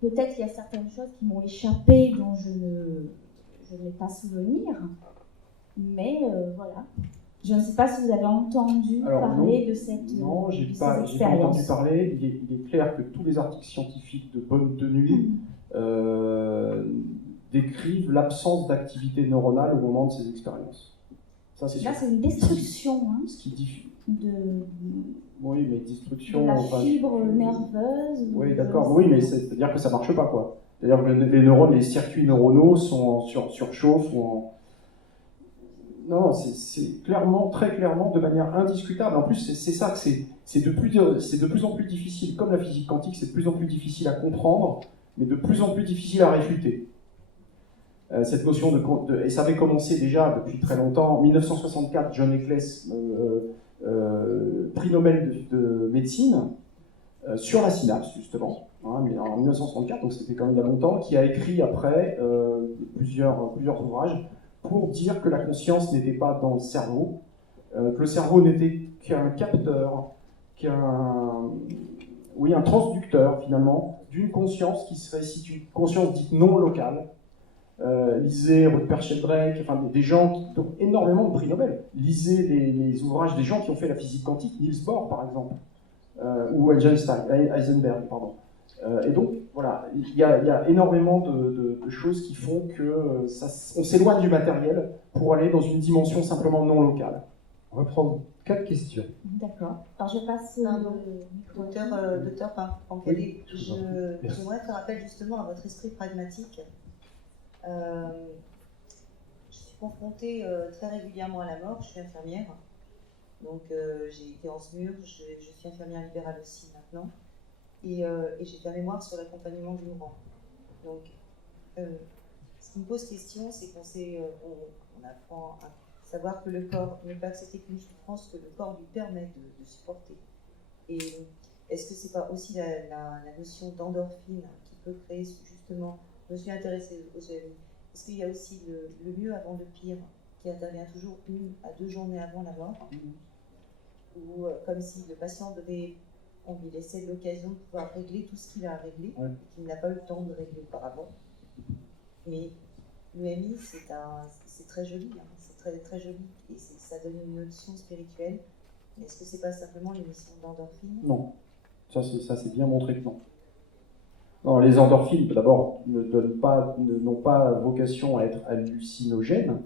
peut-être qu'il y a certaines choses qui m'ont échappé, dont je n'ai pas souvenir, mais voilà. Je ne sais pas si vous avez entendu parler de cette expérience. Non, j'ai pas entendu parler. Il est clair que tous les articles scientifiques de bonne tenue décrivent l'absence d'activité neuronale au moment de ces expériences. Ça, c'est sûr. Là, c'est une destruction. Hein, ce qui oui, mais destruction. De la fibre nerveuse. Oui, d'accord. Oui, mais c'est-à-dire que ça marche pas, quoi. C'est-à-dire que les neurones, les circuits neuronaux sont en surchauffe ou en. Non, c'est clairement, très clairement, de manière indiscutable. En plus, c'est ça que c'est de plus en plus difficile, comme la physique quantique, c'est de plus en plus difficile à comprendre, mais de plus en plus difficile à réfuter. Cette notion et ça avait commencé déjà depuis très longtemps. En 1964, John Eccles, prix Nobel de médecine, sur la synapse, justement, hein, mais en 1964, donc c'était quand même il y a longtemps, qui a écrit après plusieurs ouvrages pour dire que la conscience n'était pas dans le cerveau, que le cerveau n'était qu'un capteur, un transducteur finalement, d'une conscience qui serait une conscience dite non locale. Lisez Rutger Sheldrake, enfin des gens qui ont énormément de prix Nobel. Lisez les ouvrages des gens qui ont fait la physique quantique, Niels Bohr par exemple, ou Heisenberg, pardon. Et donc, voilà, il y a énormément de choses qui font qu'on s'éloigne du matériel pour aller dans une dimension simplement non locale. On va prendre 4 questions. D'accord. Alors, je passe Docteur Pancalé, j'aimerais faire appel justement à votre esprit pragmatique. Je suis confrontée très régulièrement à la mort, je suis infirmière. Donc, j'ai été en SMUR, je suis infirmière libérale aussi maintenant. Et j'ai fait un mémoire sur l'accompagnement du mourant. Donc, ce qui me pose question, c'est qu'on apprend à savoir que le corps ne peut accepter qu'une souffrance que le corps lui permet de supporter. Et est-ce que c'est pas aussi la notion d'endorphine qui peut créer justement, je me suis intéressée aux EMI, est-ce qu'il y a aussi le mieux avant le pire qui intervient toujours 1 à 2 journées avant la mort, ou comme si le patient on lui laissait l'occasion de pouvoir régler tout ce qu'il a à régler, et qu'il n'a pas eu le temps de régler auparavant. Mais l'EMI, c'est très joli, hein, c'est très, très joli, et ça donne une notion spirituelle. Mais est-ce que c'est pas simplement l'émission d'endorphine ? Non, ça c'est bien montré que non. Non, les endorphines, d'abord, n'ont pas vocation à être hallucinogènes.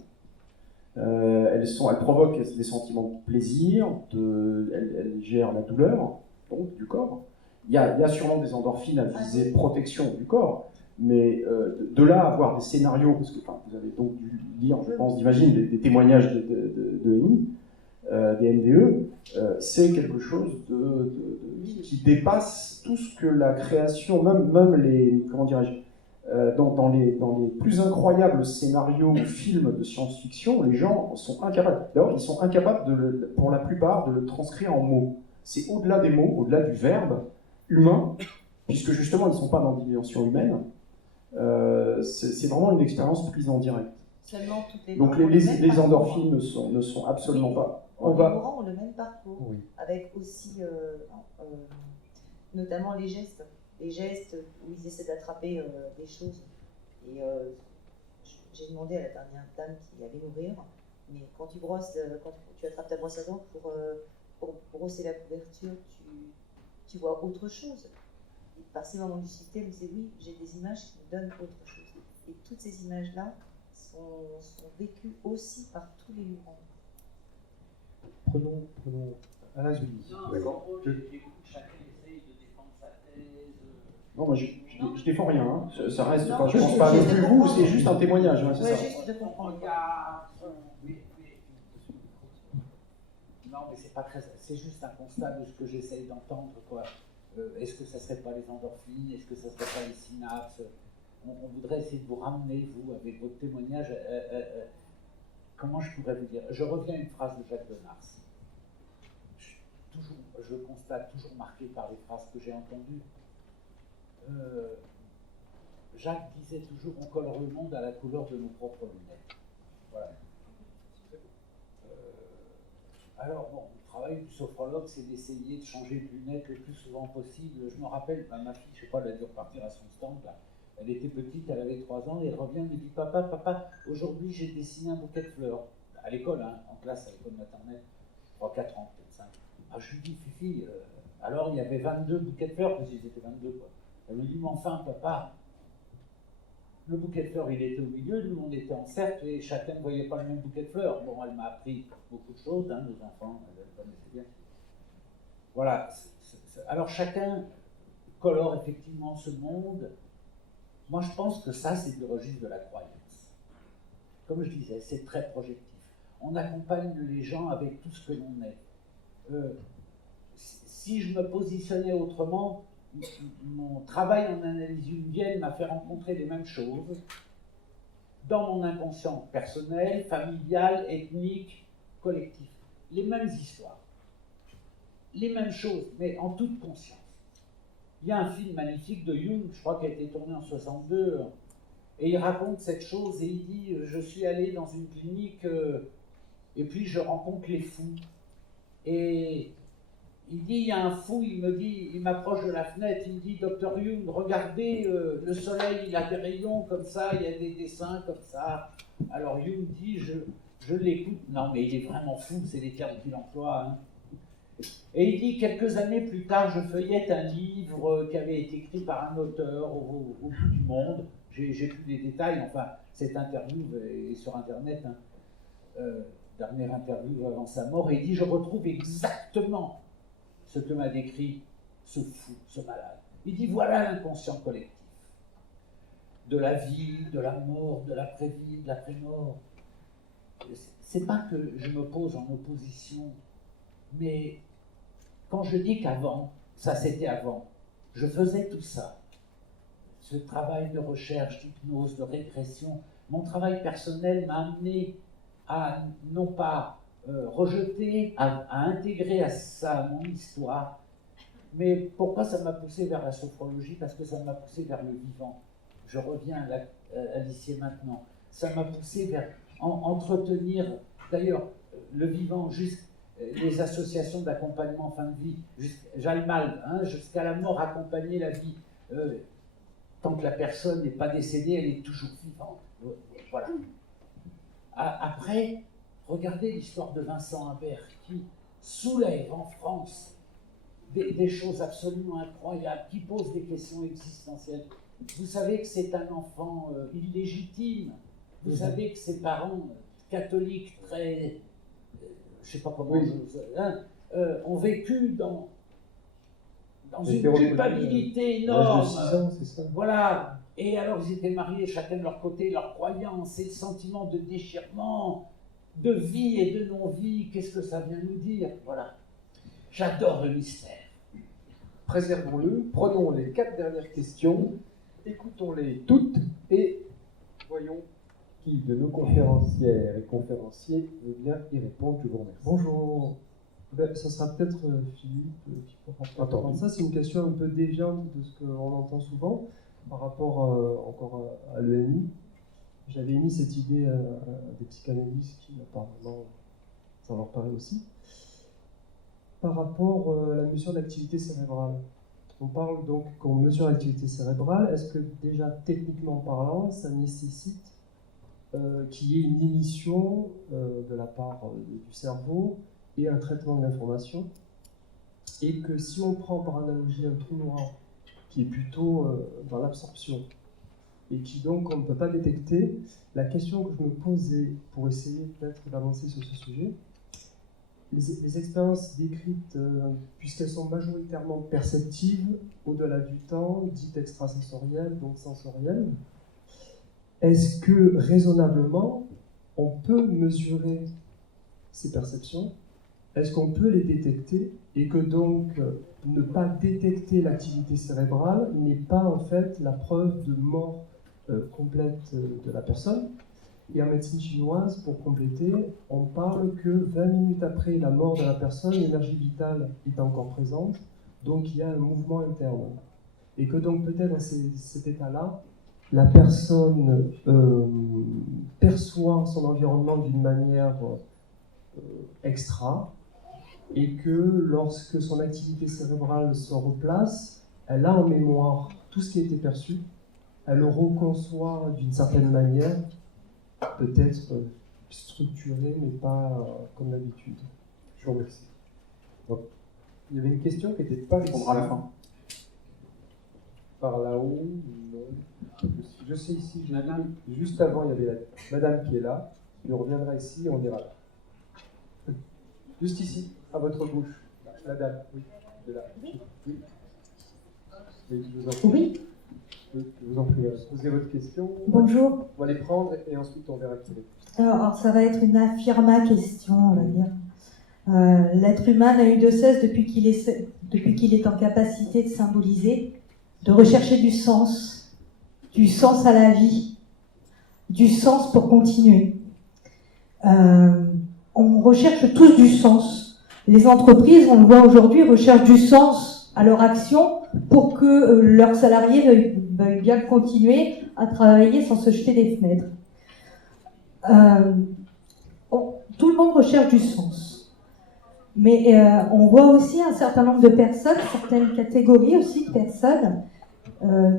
Elles provoquent des sentiments de plaisir, elles gèrent la douleur, donc du corps. Il y a sûrement des endorphines à visée protection du corps, mais de là à avoir des scénarios, parce que vous avez donc dû lire, je pense, j'imagine, des témoignages de EMI, des NDE, c'est quelque chose qui dépasse tout ce que la création, même les, comment dirais-je, dans les plus incroyables scénarios ou films de science-fiction, les gens sont incapables. D'abord, ils sont incapables, pour la plupart, de le transcrire en mots. C'est au-delà des mots, au-delà du verbe humain, puisque justement, ils ne sont pas dans la dimension humaine. C'est vraiment une expérience prise en direct. Seulement toutes les Donc les endorphines ne sont absolument pas. Les mourants ont le même parcours, oui, avec aussi notamment les gestes où ils essaient d'attraper des choses. Et j'ai demandé à la dernière dame qui allait mourir, mais quand tu attrapes ta brosse à dents pour brosser la couverture, tu vois autre chose. Et par ces moments de lucidité, elle me disait oui, j'ai des images qui me donnent autre chose. Et toutes ces images-là sont vécues aussi par tous les mourants. Prenons Alain Zuli. D'accord. Chacun essaye de défendre sa thèse. Non, moi je défends rien. Hein. Ça reste. Enfin, je ne pense pas non plus vous. C'est juste un témoignage. Hein, c'est ça. Juste de comprendre. Oui. Non, mais c'est pas très. C'est juste un constat de ce que j'essaye d'entendre, quoi. Est-ce que ça ne serait pas les endorphines? Est-ce que ça ne serait pas les synapses? On voudrait essayer de vous ramener, vous, avec votre témoignage, comment je pourrais vous dire? Je reviens à une phrase de Jacques Denars. Je constate toujours marqué par les phrases que j'ai entendues. Jacques disait toujours, on colore le monde à la couleur de nos propres lunettes. Voilà. Alors bon, le travail du sophrologue, c'est d'essayer de changer de lunettes le plus souvent possible. Je me rappelle, ma fille, je ne sais pas, elle a dû repartir à son stand, là. Elle était petite, elle avait 3 ans, et elle revient, elle me dit, papa, aujourd'hui j'ai dessiné un bouquet de fleurs. À l'école, hein, en classe, à l'école maternelle, 3-4 ans, peut-être 5. Ah, je lui dis, Fifi, alors il y avait 22 bouquets de fleurs, parce qu'ils étaient 22, quoi. Elle me dit, mais enfin, papa, le bouquet de fleurs, il était au milieu, nous, on était en cercle, et chacun ne voyait pas le même bouquet de fleurs. Bon, elle m'a appris beaucoup de choses, hein, nos enfants, elle connaissait bien. Voilà. Alors, chacun colore effectivement ce monde. Moi, je pense que ça, c'est du registre de la croyance. Comme je disais, c'est très projectif. On accompagne les gens avec tout ce que l'on est. Si je me positionnais autrement, mon travail en analyse jungienne m'a fait rencontrer les mêmes choses dans mon inconscient personnel, familial, ethnique, collectif. Les mêmes histoires, les mêmes choses, mais en toute conscience. Il y a un film magnifique de Jung, je crois qu'il a été tourné en 62, et il raconte cette chose et il dit, je suis allé dans une clinique et puis je rencontre les fous. Et il dit, il y a un fou, il m'approche de la fenêtre, il me dit, Dr Jung, regardez, le soleil, il a des rayons comme ça, il y a des dessins comme ça. Alors Jung dit, je l'écoute, non mais il est vraiment fou, c'est les termes qu'il emploie. Hein. Et il dit, quelques années plus tard, je feuillette un livre qui avait été écrit par un auteur au bout du monde. J'ai plus les détails, enfin, cette interview est sur Internet, hein, dernière interview avant sa mort, et il dit, je retrouve exactement ce que m'a décrit ce fou, ce malade. Il dit, voilà l'inconscient collectif. De la vie, de la mort, de l'après-vie, de l'après-mort. C'est pas que je me pose en opposition, mais quand je dis qu'avant, ça c'était avant, je faisais tout ça, ce travail de recherche, d'hypnose, de régression, mon travail personnel m'a amené à non pas rejeter, à intégrer à ça mon histoire, mais pourquoi ça m'a poussé vers la sophrologie? Parce que ça m'a poussé vers le vivant. Je reviens à l'ici maintenant. Ça m'a poussé vers entretenir, d'ailleurs, le vivant, les associations d'accompagnement en fin de vie, Jalmal, hein, jusqu'à la mort, accompagner la vie. Tant que la personne n'est pas décédée, elle est toujours vivante. Voilà. Après, regardez l'histoire de Vincent Imbert qui soulève en France des choses absolument incroyables, qui pose des questions existentielles. Vous savez que c'est un enfant illégitime. Vous savez que ses parents catholiques très... je ne sais pas comment... ont vécu dans une culpabilité énorme. L'âge de 6 ans, c'est ça. Voilà. Et alors, ils étaient mariés, chacun de leur côté, leur croyance, et le sentiment de déchirement, de vie et de non-vie, qu'est-ce que ça vient nous dire? Voilà. J'adore le mystère. Préservons-le, prenons les 4 dernières questions, écoutons-les toutes et voyons qui de nos conférencières et conférenciers veut bien y répondre. Je vous remercie. Bonjour. Ça sera peut-être Philippe qui pourra répondre. Ça, c'est une question un peu déviante de ce qu'on entend souvent par rapport encore à l'EMI. J'avais émis cette idée à des psychanalystes qui apparemment, ça leur paraît aussi. Par rapport à la mesure de l'activité cérébrale. On parle donc qu'on mesure l'activité cérébrale. Est-ce que déjà, techniquement parlant, ça nécessite qu'il y ait une émission de la part du cerveau et un traitement de l'information, et que si on prend par analogie un trou noir qui est plutôt dans l'absorption et qui donc on ne peut pas détecter, la question que je me posais pour essayer peut-être d'avancer sur ce sujet, les expériences décrites, puisqu'elles sont majoritairement perceptives au-delà du temps, dites extrasensorielles, donc sensorielles, est-ce que raisonnablement on peut mesurer ces perceptions? est-ce qu'on peut les détecter et que donc ne pas détecter l'activité cérébrale n'est pas en fait la preuve de mort complète de la personne. Et en médecine chinoise, pour compléter, on parle que 20 minutes après la mort de la personne, l'énergie vitale est encore présente, donc il y a un mouvement interne. Et que donc peut-être dans cet état-là, la personne perçoit son environnement d'une manière extra, et que lorsque son activité cérébrale se replace, elle a en mémoire tout ce qui a été perçu, elle le reconçoit d'une certaine manière, peut-être structuré, mais pas comme d'habitude. Je vous remercie. Donc, il y avait une question qui n'était pas répondra à la fin. Par là-haut, non. Je sais ici, juste avant, il y avait la madame qui est là. Il reviendra ici et on ira là. Juste ici, à votre bouche. Madame, oui, de là. Oui. Oui, je vous en prie. Oui. Je vous en prie, posez votre question. Bonjour. On va les prendre et ensuite on verra qui est. Alors, ça va être une affirma question, on va dire. L'être humain n'a eu de cesse depuis qu'il est en capacité de symboliser, de rechercher du sens à la vie, du sens pour continuer. On recherche tous du sens. Les entreprises, on le voit aujourd'hui, recherchent du sens à leur action pour que leurs salariés veuillent bien continuer à travailler sans se jeter des fenêtres. Tout le monde recherche du sens. Mais on voit aussi un certain nombre de personnes, certaines catégories aussi de personnes,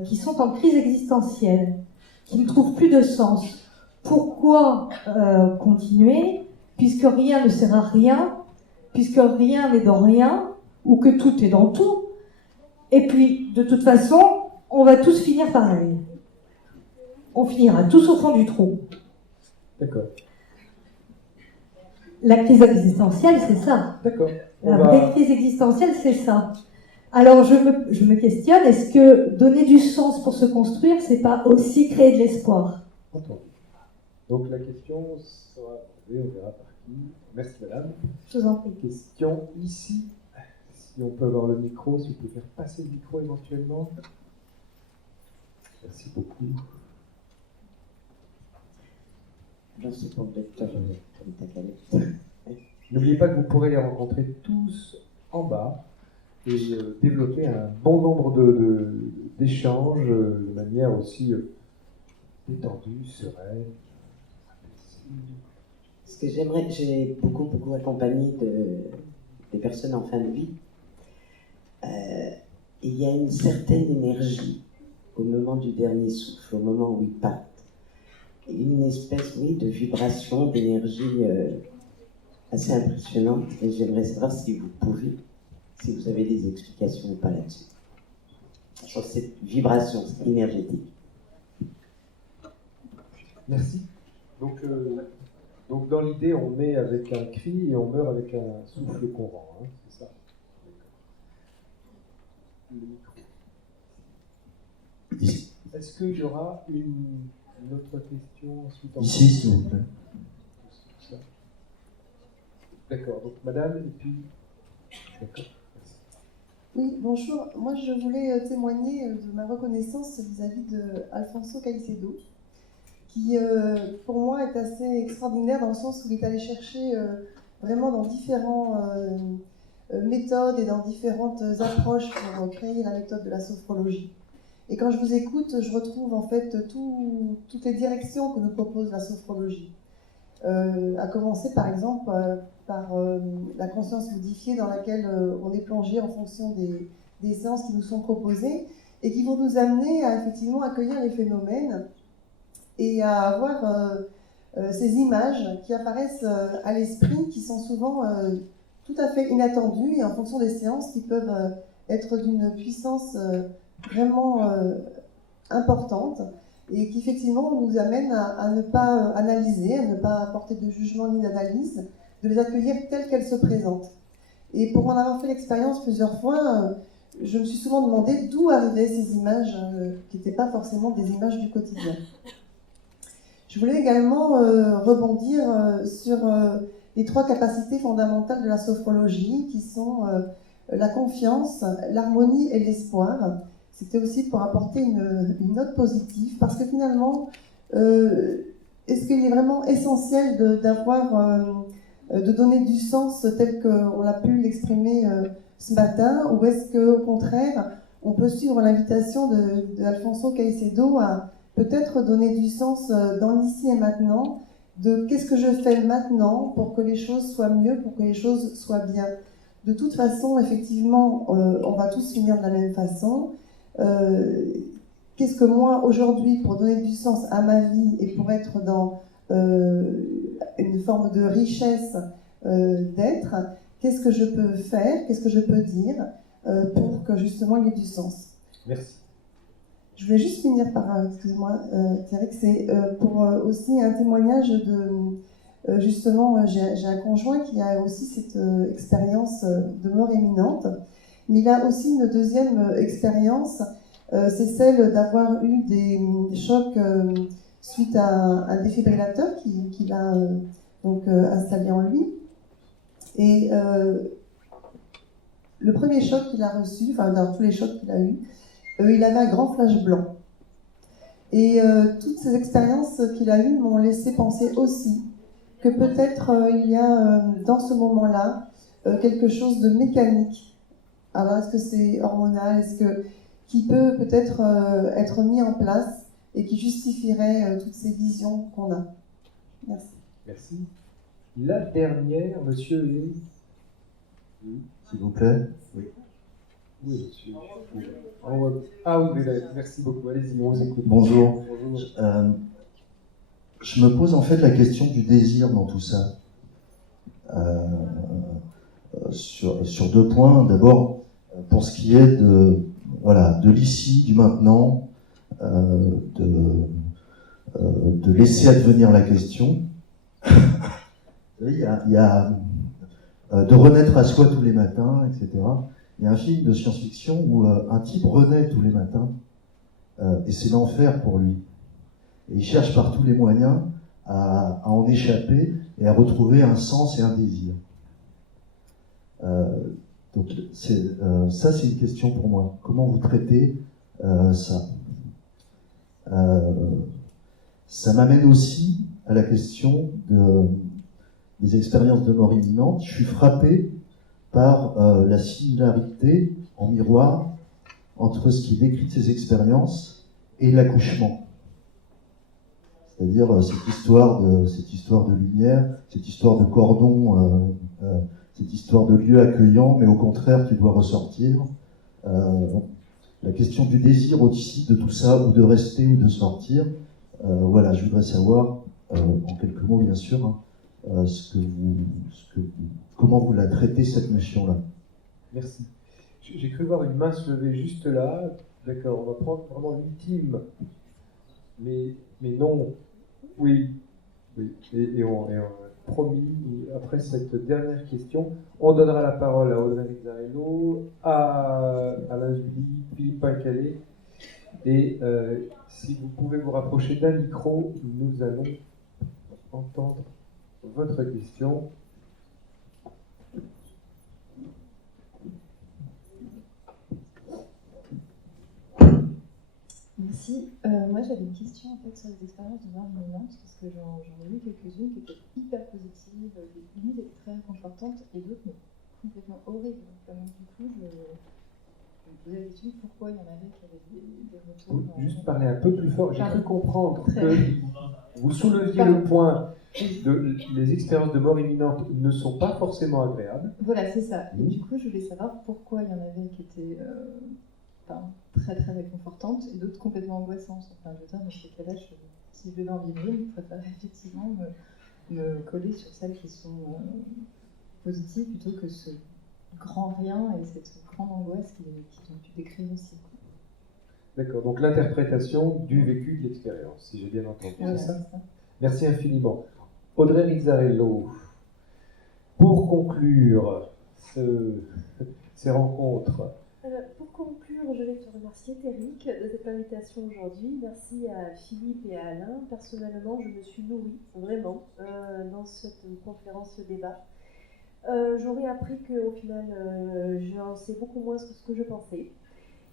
qui sont en crise existentielle, qui ne trouvent plus de sens. Pourquoi continuer, puisque rien ne sert à rien, puisque rien n'est dans rien, ou que tout est dans tout, et puis, de toute façon, on va tous finir pareil. On finira tous au fond du trou. D'accord. La crise existentielle, c'est ça. D'accord. La vraie crise existentielle, c'est ça. Alors, je me questionne, est-ce que donner du sens pour se construire, c'est pas aussi créer de l'espoir? Entendu. Donc, la question sera posée, on verra par qui. Merci, madame. Je vous en prie. Question ici. Si on peut avoir le micro, si vous pouvez faire passer le micro éventuellement. Merci beaucoup. Merci pour le docteur Takalé. N'oubliez pas que vous pourrez les rencontrer tous en bas et développer un bon nombre d'échanges de manière aussi détendue, sereine. Ce que j'aimerais, j'ai beaucoup accompagné des personnes en fin de vie. Il y a une certaine énergie au moment du dernier souffle, au moment où ils partent. Une espèce, oui, de vibration, d'énergie assez impressionnante. Et j'aimerais savoir si vous pouvez, si vous avez des explications ou pas là-dessus. Sur cette vibration énergétique. Merci. Donc dans l'idée, on naît avec un cri et on meurt avec un souffle qu'on rend. Hein, c'est ça. Est-ce qu'il y aura une autre question ensuite? Ici, s'il vous plaît. D'accord, donc madame, et puis... D'accord, merci. Oui, bonjour. Moi, je voulais témoigner de ma reconnaissance vis-à-vis d'Alfonso Caicedo, qui, pour moi, est assez extraordinaire dans le sens où il est allé chercher vraiment dans différentes méthodes et dans différentes approches pour créer la méthode de la sophrologie. Et quand je vous écoute, je retrouve en fait toutes les directions que nous propose la sophrologie. À commencer par exemple par la conscience modifiée dans laquelle on est plongé en fonction des séances qui nous sont proposées et qui vont nous amener à effectivement accueillir les phénomènes et à avoir ces images qui apparaissent à l'esprit, qui sont souvent tout à fait inattendues et en fonction des séances qui peuvent être d'une puissance vraiment importante et qui effectivement nous amène à ne pas analyser, à ne pas apporter de jugement ni d'analyse, de les accueillir telles qu'elles se présentent. Et pour en avoir fait l'expérience plusieurs fois, je me suis souvent demandé d'où arrivaient ces images qui n'étaient pas forcément des images du quotidien. Je voulais également rebondir sur les 3 capacités fondamentales de la sophrologie, qui sont la confiance, l'harmonie et l'espoir. C'était aussi pour apporter une note positive, parce que finalement, est-ce qu'il est vraiment essentiel de donner du sens tel qu'on l'a pu l'exprimer ce matin, ou est-ce qu'au contraire, on peut suivre l'invitation de Alfonso Caicedo à peut-être donner du sens dans l'ici et maintenant, de qu'est-ce que je fais maintenant pour que les choses soient mieux, pour que les choses soient bien. De toute façon, effectivement, on va tous finir de la même façon. Qu'est-ce que moi, aujourd'hui, pour donner du sens à ma vie et pour être dans une forme de richesse d'être, qu'est-ce que je peux faire, qu'est-ce que je peux dire pour que justement il y ait du sens. Merci. Je voulais juste finir par, excusez-moi Thierry, c'est pour aussi un témoignage de, justement, j'ai un conjoint qui a aussi cette expérience de mort imminente, mais il a aussi une deuxième expérience, c'est celle d'avoir eu des chocs suite à un défibrillateur qu'il a donc installé en lui. Et le premier choc qu'il a reçu, enfin dans tous les chocs qu'il a eu, il avait un grand flash blanc. Et toutes ces expériences qu'il a eues m'ont laissé penser aussi que peut-être il y a dans ce moment-là quelque chose de mécanique. Alors est-ce que c'est hormonal, qui peut peut-être être mis en place et qui justifierait toutes ces visions qu'on a. Merci. Merci. La dernière, monsieur Léry. S'il vous plaît. Oui. Oui, monsieur. Ah oui, merci beaucoup. Allez-y, on vous écoute. Bonjour. Bonjour. Je me pose en fait la question du désir dans tout ça. Sur 2 points. D'abord, pour ce qui est de l'ici, du maintenant, de laisser advenir la question. Il y a de renaître à soi tous les matins, etc. Il y a un film de science-fiction où un type renaît tous les matins, et c'est l'enfer pour lui. Et il cherche par tous les moyens à en échapper et à retrouver un sens et un désir. Donc ça, c'est une question pour moi. Comment vous traitez ça? Ça m'amène aussi à la question des expériences de mort imminente. Je suis frappé par la similarité en miroir entre ce qui est décrit de ces expériences et l'accouchement. C'est-à-dire cette histoire de lumière, cette histoire de cordon, cette histoire de lieu accueillant, mais au contraire, tu dois ressortir. La question du désir aussi de tout ça, ou de rester ou de sortir. Voilà, je voudrais savoir, en quelques mots bien sûr, comment vous la traitez cette notion-là. Merci. J'ai cru voir une main se lever juste là. D'accord, on va prendre vraiment l'ultime. Mais non. Oui. Et on promis, après cette dernière question, on donnera la parole à Audrey Rizzarello, à Alain Zuli, Philippe Pincalé. Et si vous pouvez vous rapprocher d'un micro, nous allons entendre votre question. Merci. Moi, j'avais une question en fait sur les expériences de mort imminente, parce que j'en ai eu quelques-unes qui étaient hyper positives, limite étaient très réconfortantes, et d'autres mais complètement horribles. Donc, du coup, je me posais la question pourquoi il y en avait qui avaient des retours. Juste parler un peu plus fort. J'ai cru comprendre que vous souleviez le point de les expériences de mort imminente ne sont pas forcément agréables. Voilà, c'est ça. Et du coup, je voulais savoir pourquoi il y en avait qui étaient très très réconfortantes et d'autres complètement angoissantes. Enfin, je veux dire, dans ces cas-là, si je devais en vivre une, je préfère effectivement me coller sur celles qui sont positives plutôt que ce grand rien et cette grande angoisse qu'ils ont pu décrire aussi. D'accord, donc l'interprétation du vécu de l'expérience, si j'ai bien entendu, c'est ça? Merci infiniment. Audrey Rizzarello, pour conclure ces rencontres, Pour conclure, je vais te remercier, Téric, de cette invitation aujourd'hui. Merci à Philippe et à Alain. Personnellement, je me suis nourrie, vraiment, dans cette conférence, ce débat. J'aurais appris qu'au final, j'en sais beaucoup moins que ce que je pensais.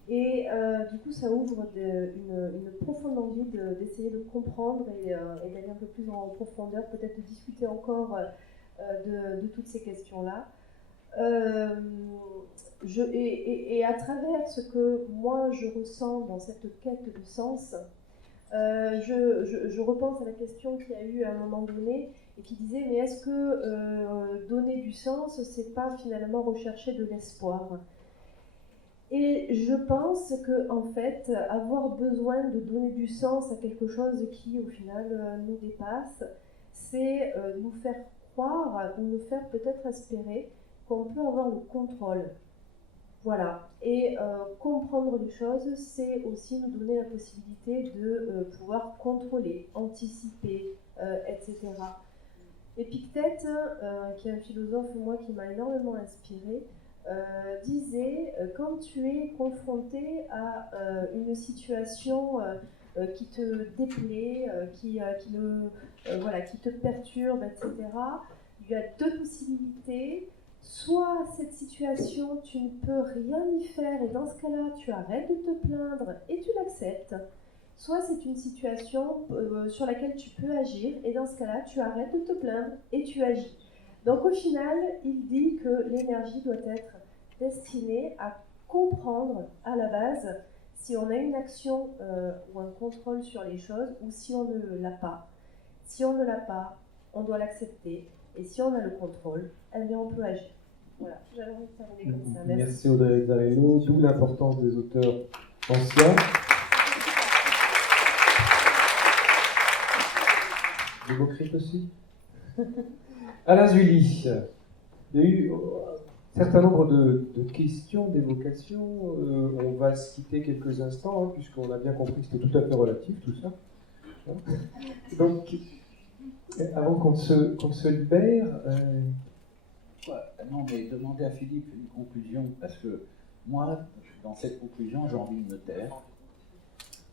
Et du coup, ça ouvre une profonde envie d'essayer de comprendre et d'aller un peu plus en profondeur, peut-être de discuter encore de toutes ces questions-là. Et à travers ce que moi je ressens dans cette quête de sens, je repense à la question qu'il y a eu à un moment donné et qui disait mais est-ce que donner du sens, c'est pas finalement rechercher de l'espoir? Et je pense que en fait, avoir besoin de donner du sens à quelque chose qui au final nous dépasse, c'est nous faire croire ou nous faire peut-être espérer qu'on peut avoir le contrôle. Voilà. Et comprendre les choses, c'est aussi nous donner la possibilité de pouvoir contrôler, anticiper, etc. Épictète, qui est un philosophe, moi, qui m'a énormément inspiré, disait quand tu es confronté à une situation qui te déplaît, qui te perturbe, etc., il y a deux possibilités. Soit cette situation, tu ne peux rien y faire et dans ce cas-là, tu arrêtes de te plaindre et tu l'acceptes. Soit c'est une situation sur laquelle tu peux agir et dans ce cas-là, tu arrêtes de te plaindre et tu agis. Donc au final, il dit que l'énergie doit être destinée à comprendre à la base si on a une action ou un contrôle sur les choses ou si on ne l'a pas. Si on ne l'a pas, on doit l'accepter. Et si on a le contrôle, eh bien on peut agir. Voilà, j'avais envie de terminer comme ça. Merci Audrey Zarello, d'où l'importance des auteurs anciens. Démocrite aussi. Alain Zully, il y a eu un certain nombre de questions, d'évocations. On va se quitter quelques instants, puisqu'on a bien compris que c'était tout à fait relatif tout ça. Donc, avant qu'on se libère. Non, mais demandez à Philippe une conclusion, parce que moi, dans cette conclusion, j'ai envie de me taire.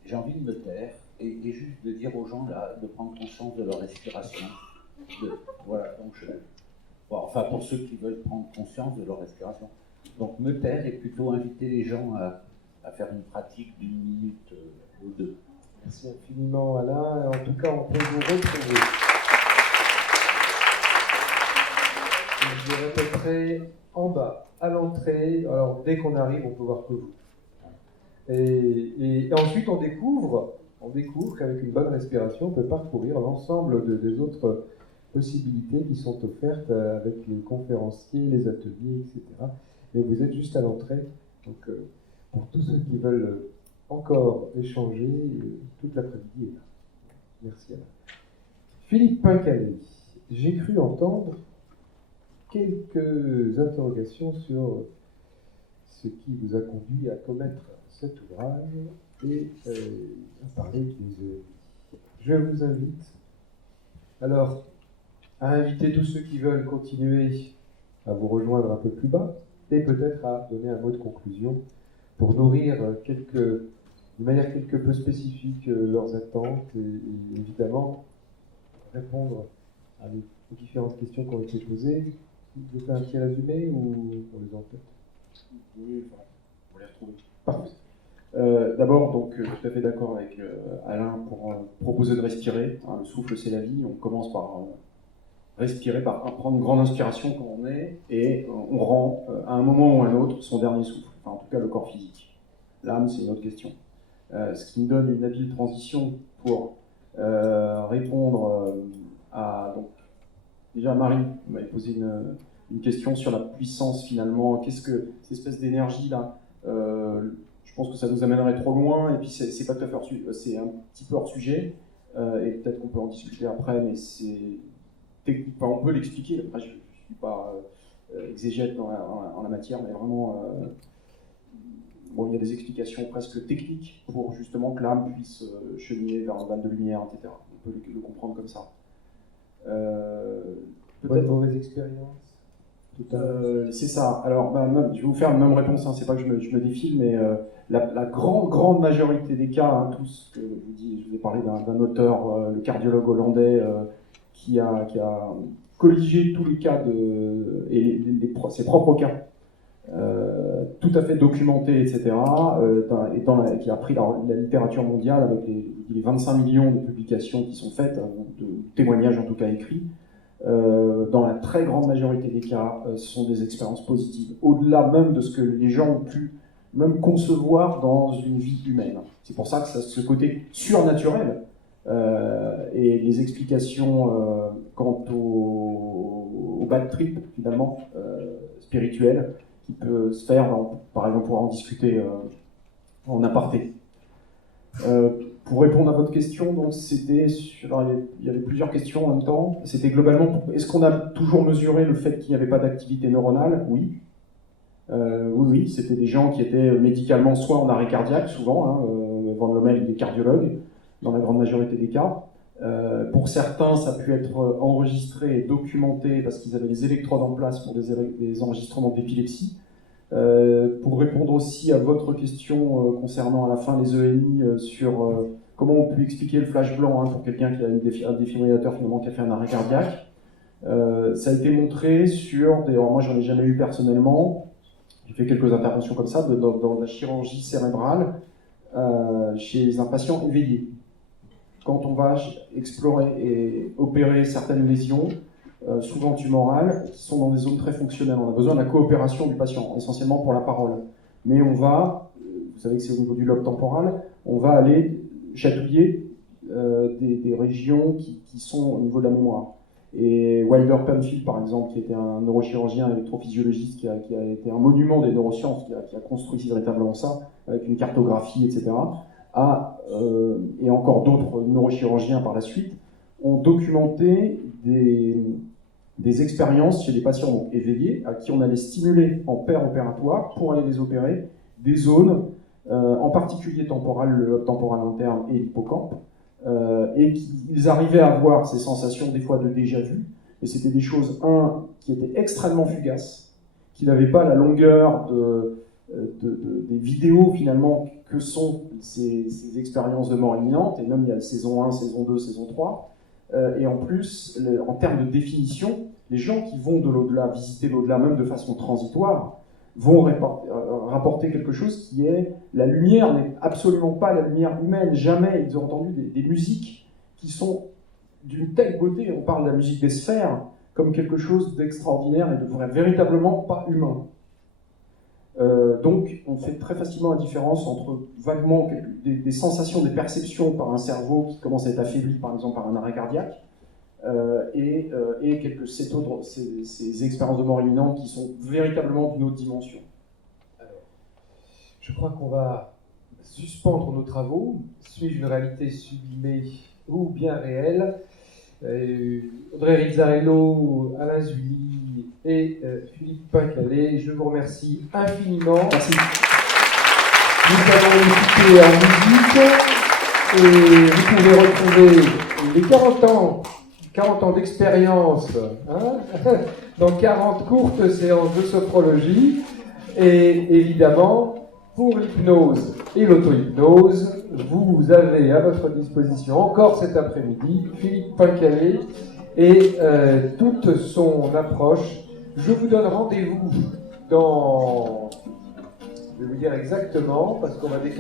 J'ai envie de me taire et juste de dire aux gens là, de prendre conscience de leur respiration. Voilà, donc enfin, pour ceux qui veulent prendre conscience de leur respiration. Donc me taire et plutôt inviter les gens à faire une pratique d'1 minute ou 2. Merci infiniment Alain, en tout cas on peut vous retrouver. Je le répéterai en bas, à l'entrée, alors dès qu'on arrive on peut voir que vous. Et ensuite on découvre qu'avec une bonne respiration on peut parcourir l'ensemble des autres possibilités qui sont offertes avec les conférenciers, les ateliers, etc. Et vous êtes juste à l'entrée, donc pour tous ceux qui veulent encore échanger, toute l'après-midi est là. Merci Alain. Philippe Pincalé, j'ai cru entendre quelques interrogations sur ce qui vous a conduit à commettre cet ouvrage et à parler des œuvres. Je vous invite alors à inviter tous ceux qui veulent continuer à vous rejoindre un peu plus bas et peut-être à donner un mot de conclusion pour nourrir de manière quelque peu spécifique leurs attentes et évidemment répondre aux différentes questions qui ont été posées. Vous faites un petit résumé ou on les en tête? Oui, on les retrouve. Parfait. D'abord, donc, tout à fait d'accord avec Alain pour proposer de respirer. Le souffle, c'est la vie. On commence par respirer, par prendre une grande inspiration quand on est, et on rend à un moment ou à un autre son dernier souffle. Enfin, en tout cas, le corps physique. L'âme, c'est une autre question. Ce qui me donne une habile transition pour répondre à... Donc, déjà, Marie m'avait posé une question sur la puissance, finalement. Qu'est-ce que cette espèce d'énergie-là je pense que ça nous amènerait trop loin, et puis c'est pas tout à fait c'est un petit peu hors sujet, et peut-être qu'on peut en discuter après, mais c'est technique. Enfin, on peut l'expliquer. Après, je suis pas exégète en la matière, mais vraiment, bon, il y a des explications presque techniques pour justement que l'âme puisse cheminer vers un bal de lumière, etc. On peut le comprendre comme ça. Peut-être mauvaise expérience. C'est ça. Alors, je vais vous faire la même réponse, hein. C'est pas que je me défile, mais la grande majorité des cas, hein, tous, je vous ai parlé d'un auteur, le cardiologue hollandais, qui a colligé tous les cas et ses propres cas, tout à fait documentés, etc., qui a pris la littérature mondiale avec les 25 millions de publications qui sont faites, de témoignages en tout cas écrits. Dans la très grande majorité des cas, ce sont des expériences positives, au-delà même de ce que les gens ont pu même concevoir dans une vie humaine. C'est pour ça que ce côté surnaturel et les explications quant au bad trip, finalement, spirituel, qui peut se faire, par exemple, on pourra en discuter en aparté. Pour répondre à votre question, donc il y avait plusieurs questions en même temps. C'était globalement, est-ce qu'on a toujours mesuré le fait qu'il n'y avait pas d'activité neuronale? Oui. Oui, c'était des gens qui étaient médicalement soit en arrêt cardiaque, souvent, hein, Van Lommel, il est cardiologue, dans la grande majorité des cas. Pour certains, ça a pu être enregistré et documenté parce qu'ils avaient les électrodes en place pour des enregistrements d'épilepsie. Pour répondre aussi à votre question concernant à la fin les ENI sur comment on peut expliquer le flash blanc, hein, pour quelqu'un qui a un défibrillateur finalement qui a fait un arrêt cardiaque, ça a été montré sur alors moi j'en ai jamais eu personnellement, j'ai fait quelques interventions comme ça dans la chirurgie cérébrale chez un patient éveillé. Quand on va explorer et opérer certaines lésions, souvent tumorales, qui sont dans des zones très fonctionnelles. On a besoin de la coopération du patient, essentiellement pour la parole. Mais on va, vous savez que c'est au niveau du lobe temporal, on va aller chatouiller des régions qui sont au niveau de la mémoire. Et Wilder Penfield, par exemple, qui était un neurochirurgien électrophysiologiste, qui a été un monument des neurosciences, qui a construit véritablement ça, avec une cartographie, etc., et encore d'autres neurochirurgiens par la suite, ont documenté des expériences chez des patients donc éveillés à qui on allait stimuler en paire opératoire pour aller les opérer des zones, en particulier temporales, le lobe temporal interne et l'hippocampe, et qu'ils arrivaient à avoir ces sensations des fois de déjà-vu, et c'était des choses, qui étaient extrêmement fugaces, qui n'avaient pas la longueur des vidéos finalement que sont ces expériences de mort imminente, et même il y a la saison 1, saison 2, saison 3, et en plus, en termes de définition, les gens qui vont de l'au-delà, visiter l'au-delà même de façon transitoire, vont rapporter quelque chose qui est la lumière n'est absolument pas la lumière humaine. Jamais ils ont entendu des musiques qui sont d'une telle beauté. On parle de la musique des sphères comme quelque chose d'extraordinaire et de véritablement pas humain. Donc on fait très facilement la différence entre vaguement des sensations, des perceptions par un cerveau qui commence à être affaibli, par exemple par un arrêt cardiaque, et ces expériences de mort imminente qui sont véritablement d'une autre dimension. Alors, je crois qu'on va suspendre nos travaux, suivre une réalité sublimée ou bien réelle. Audrey Rizzarello, Alain Zulli et Philippe Pincallet, je vous remercie infiniment. Merci. Nous allons écouter en musique et vous pouvez retrouver les 40 ans d'expérience, hein, dans 40 courtes séances de sophrologie, et évidemment, pour l'hypnose et l'auto-hypnose, vous avez à votre disposition encore cet après-midi Philippe Pincallet et toute son approche. Je vous donne rendez-vous dans... Je vais vous dire exactement, parce qu'on va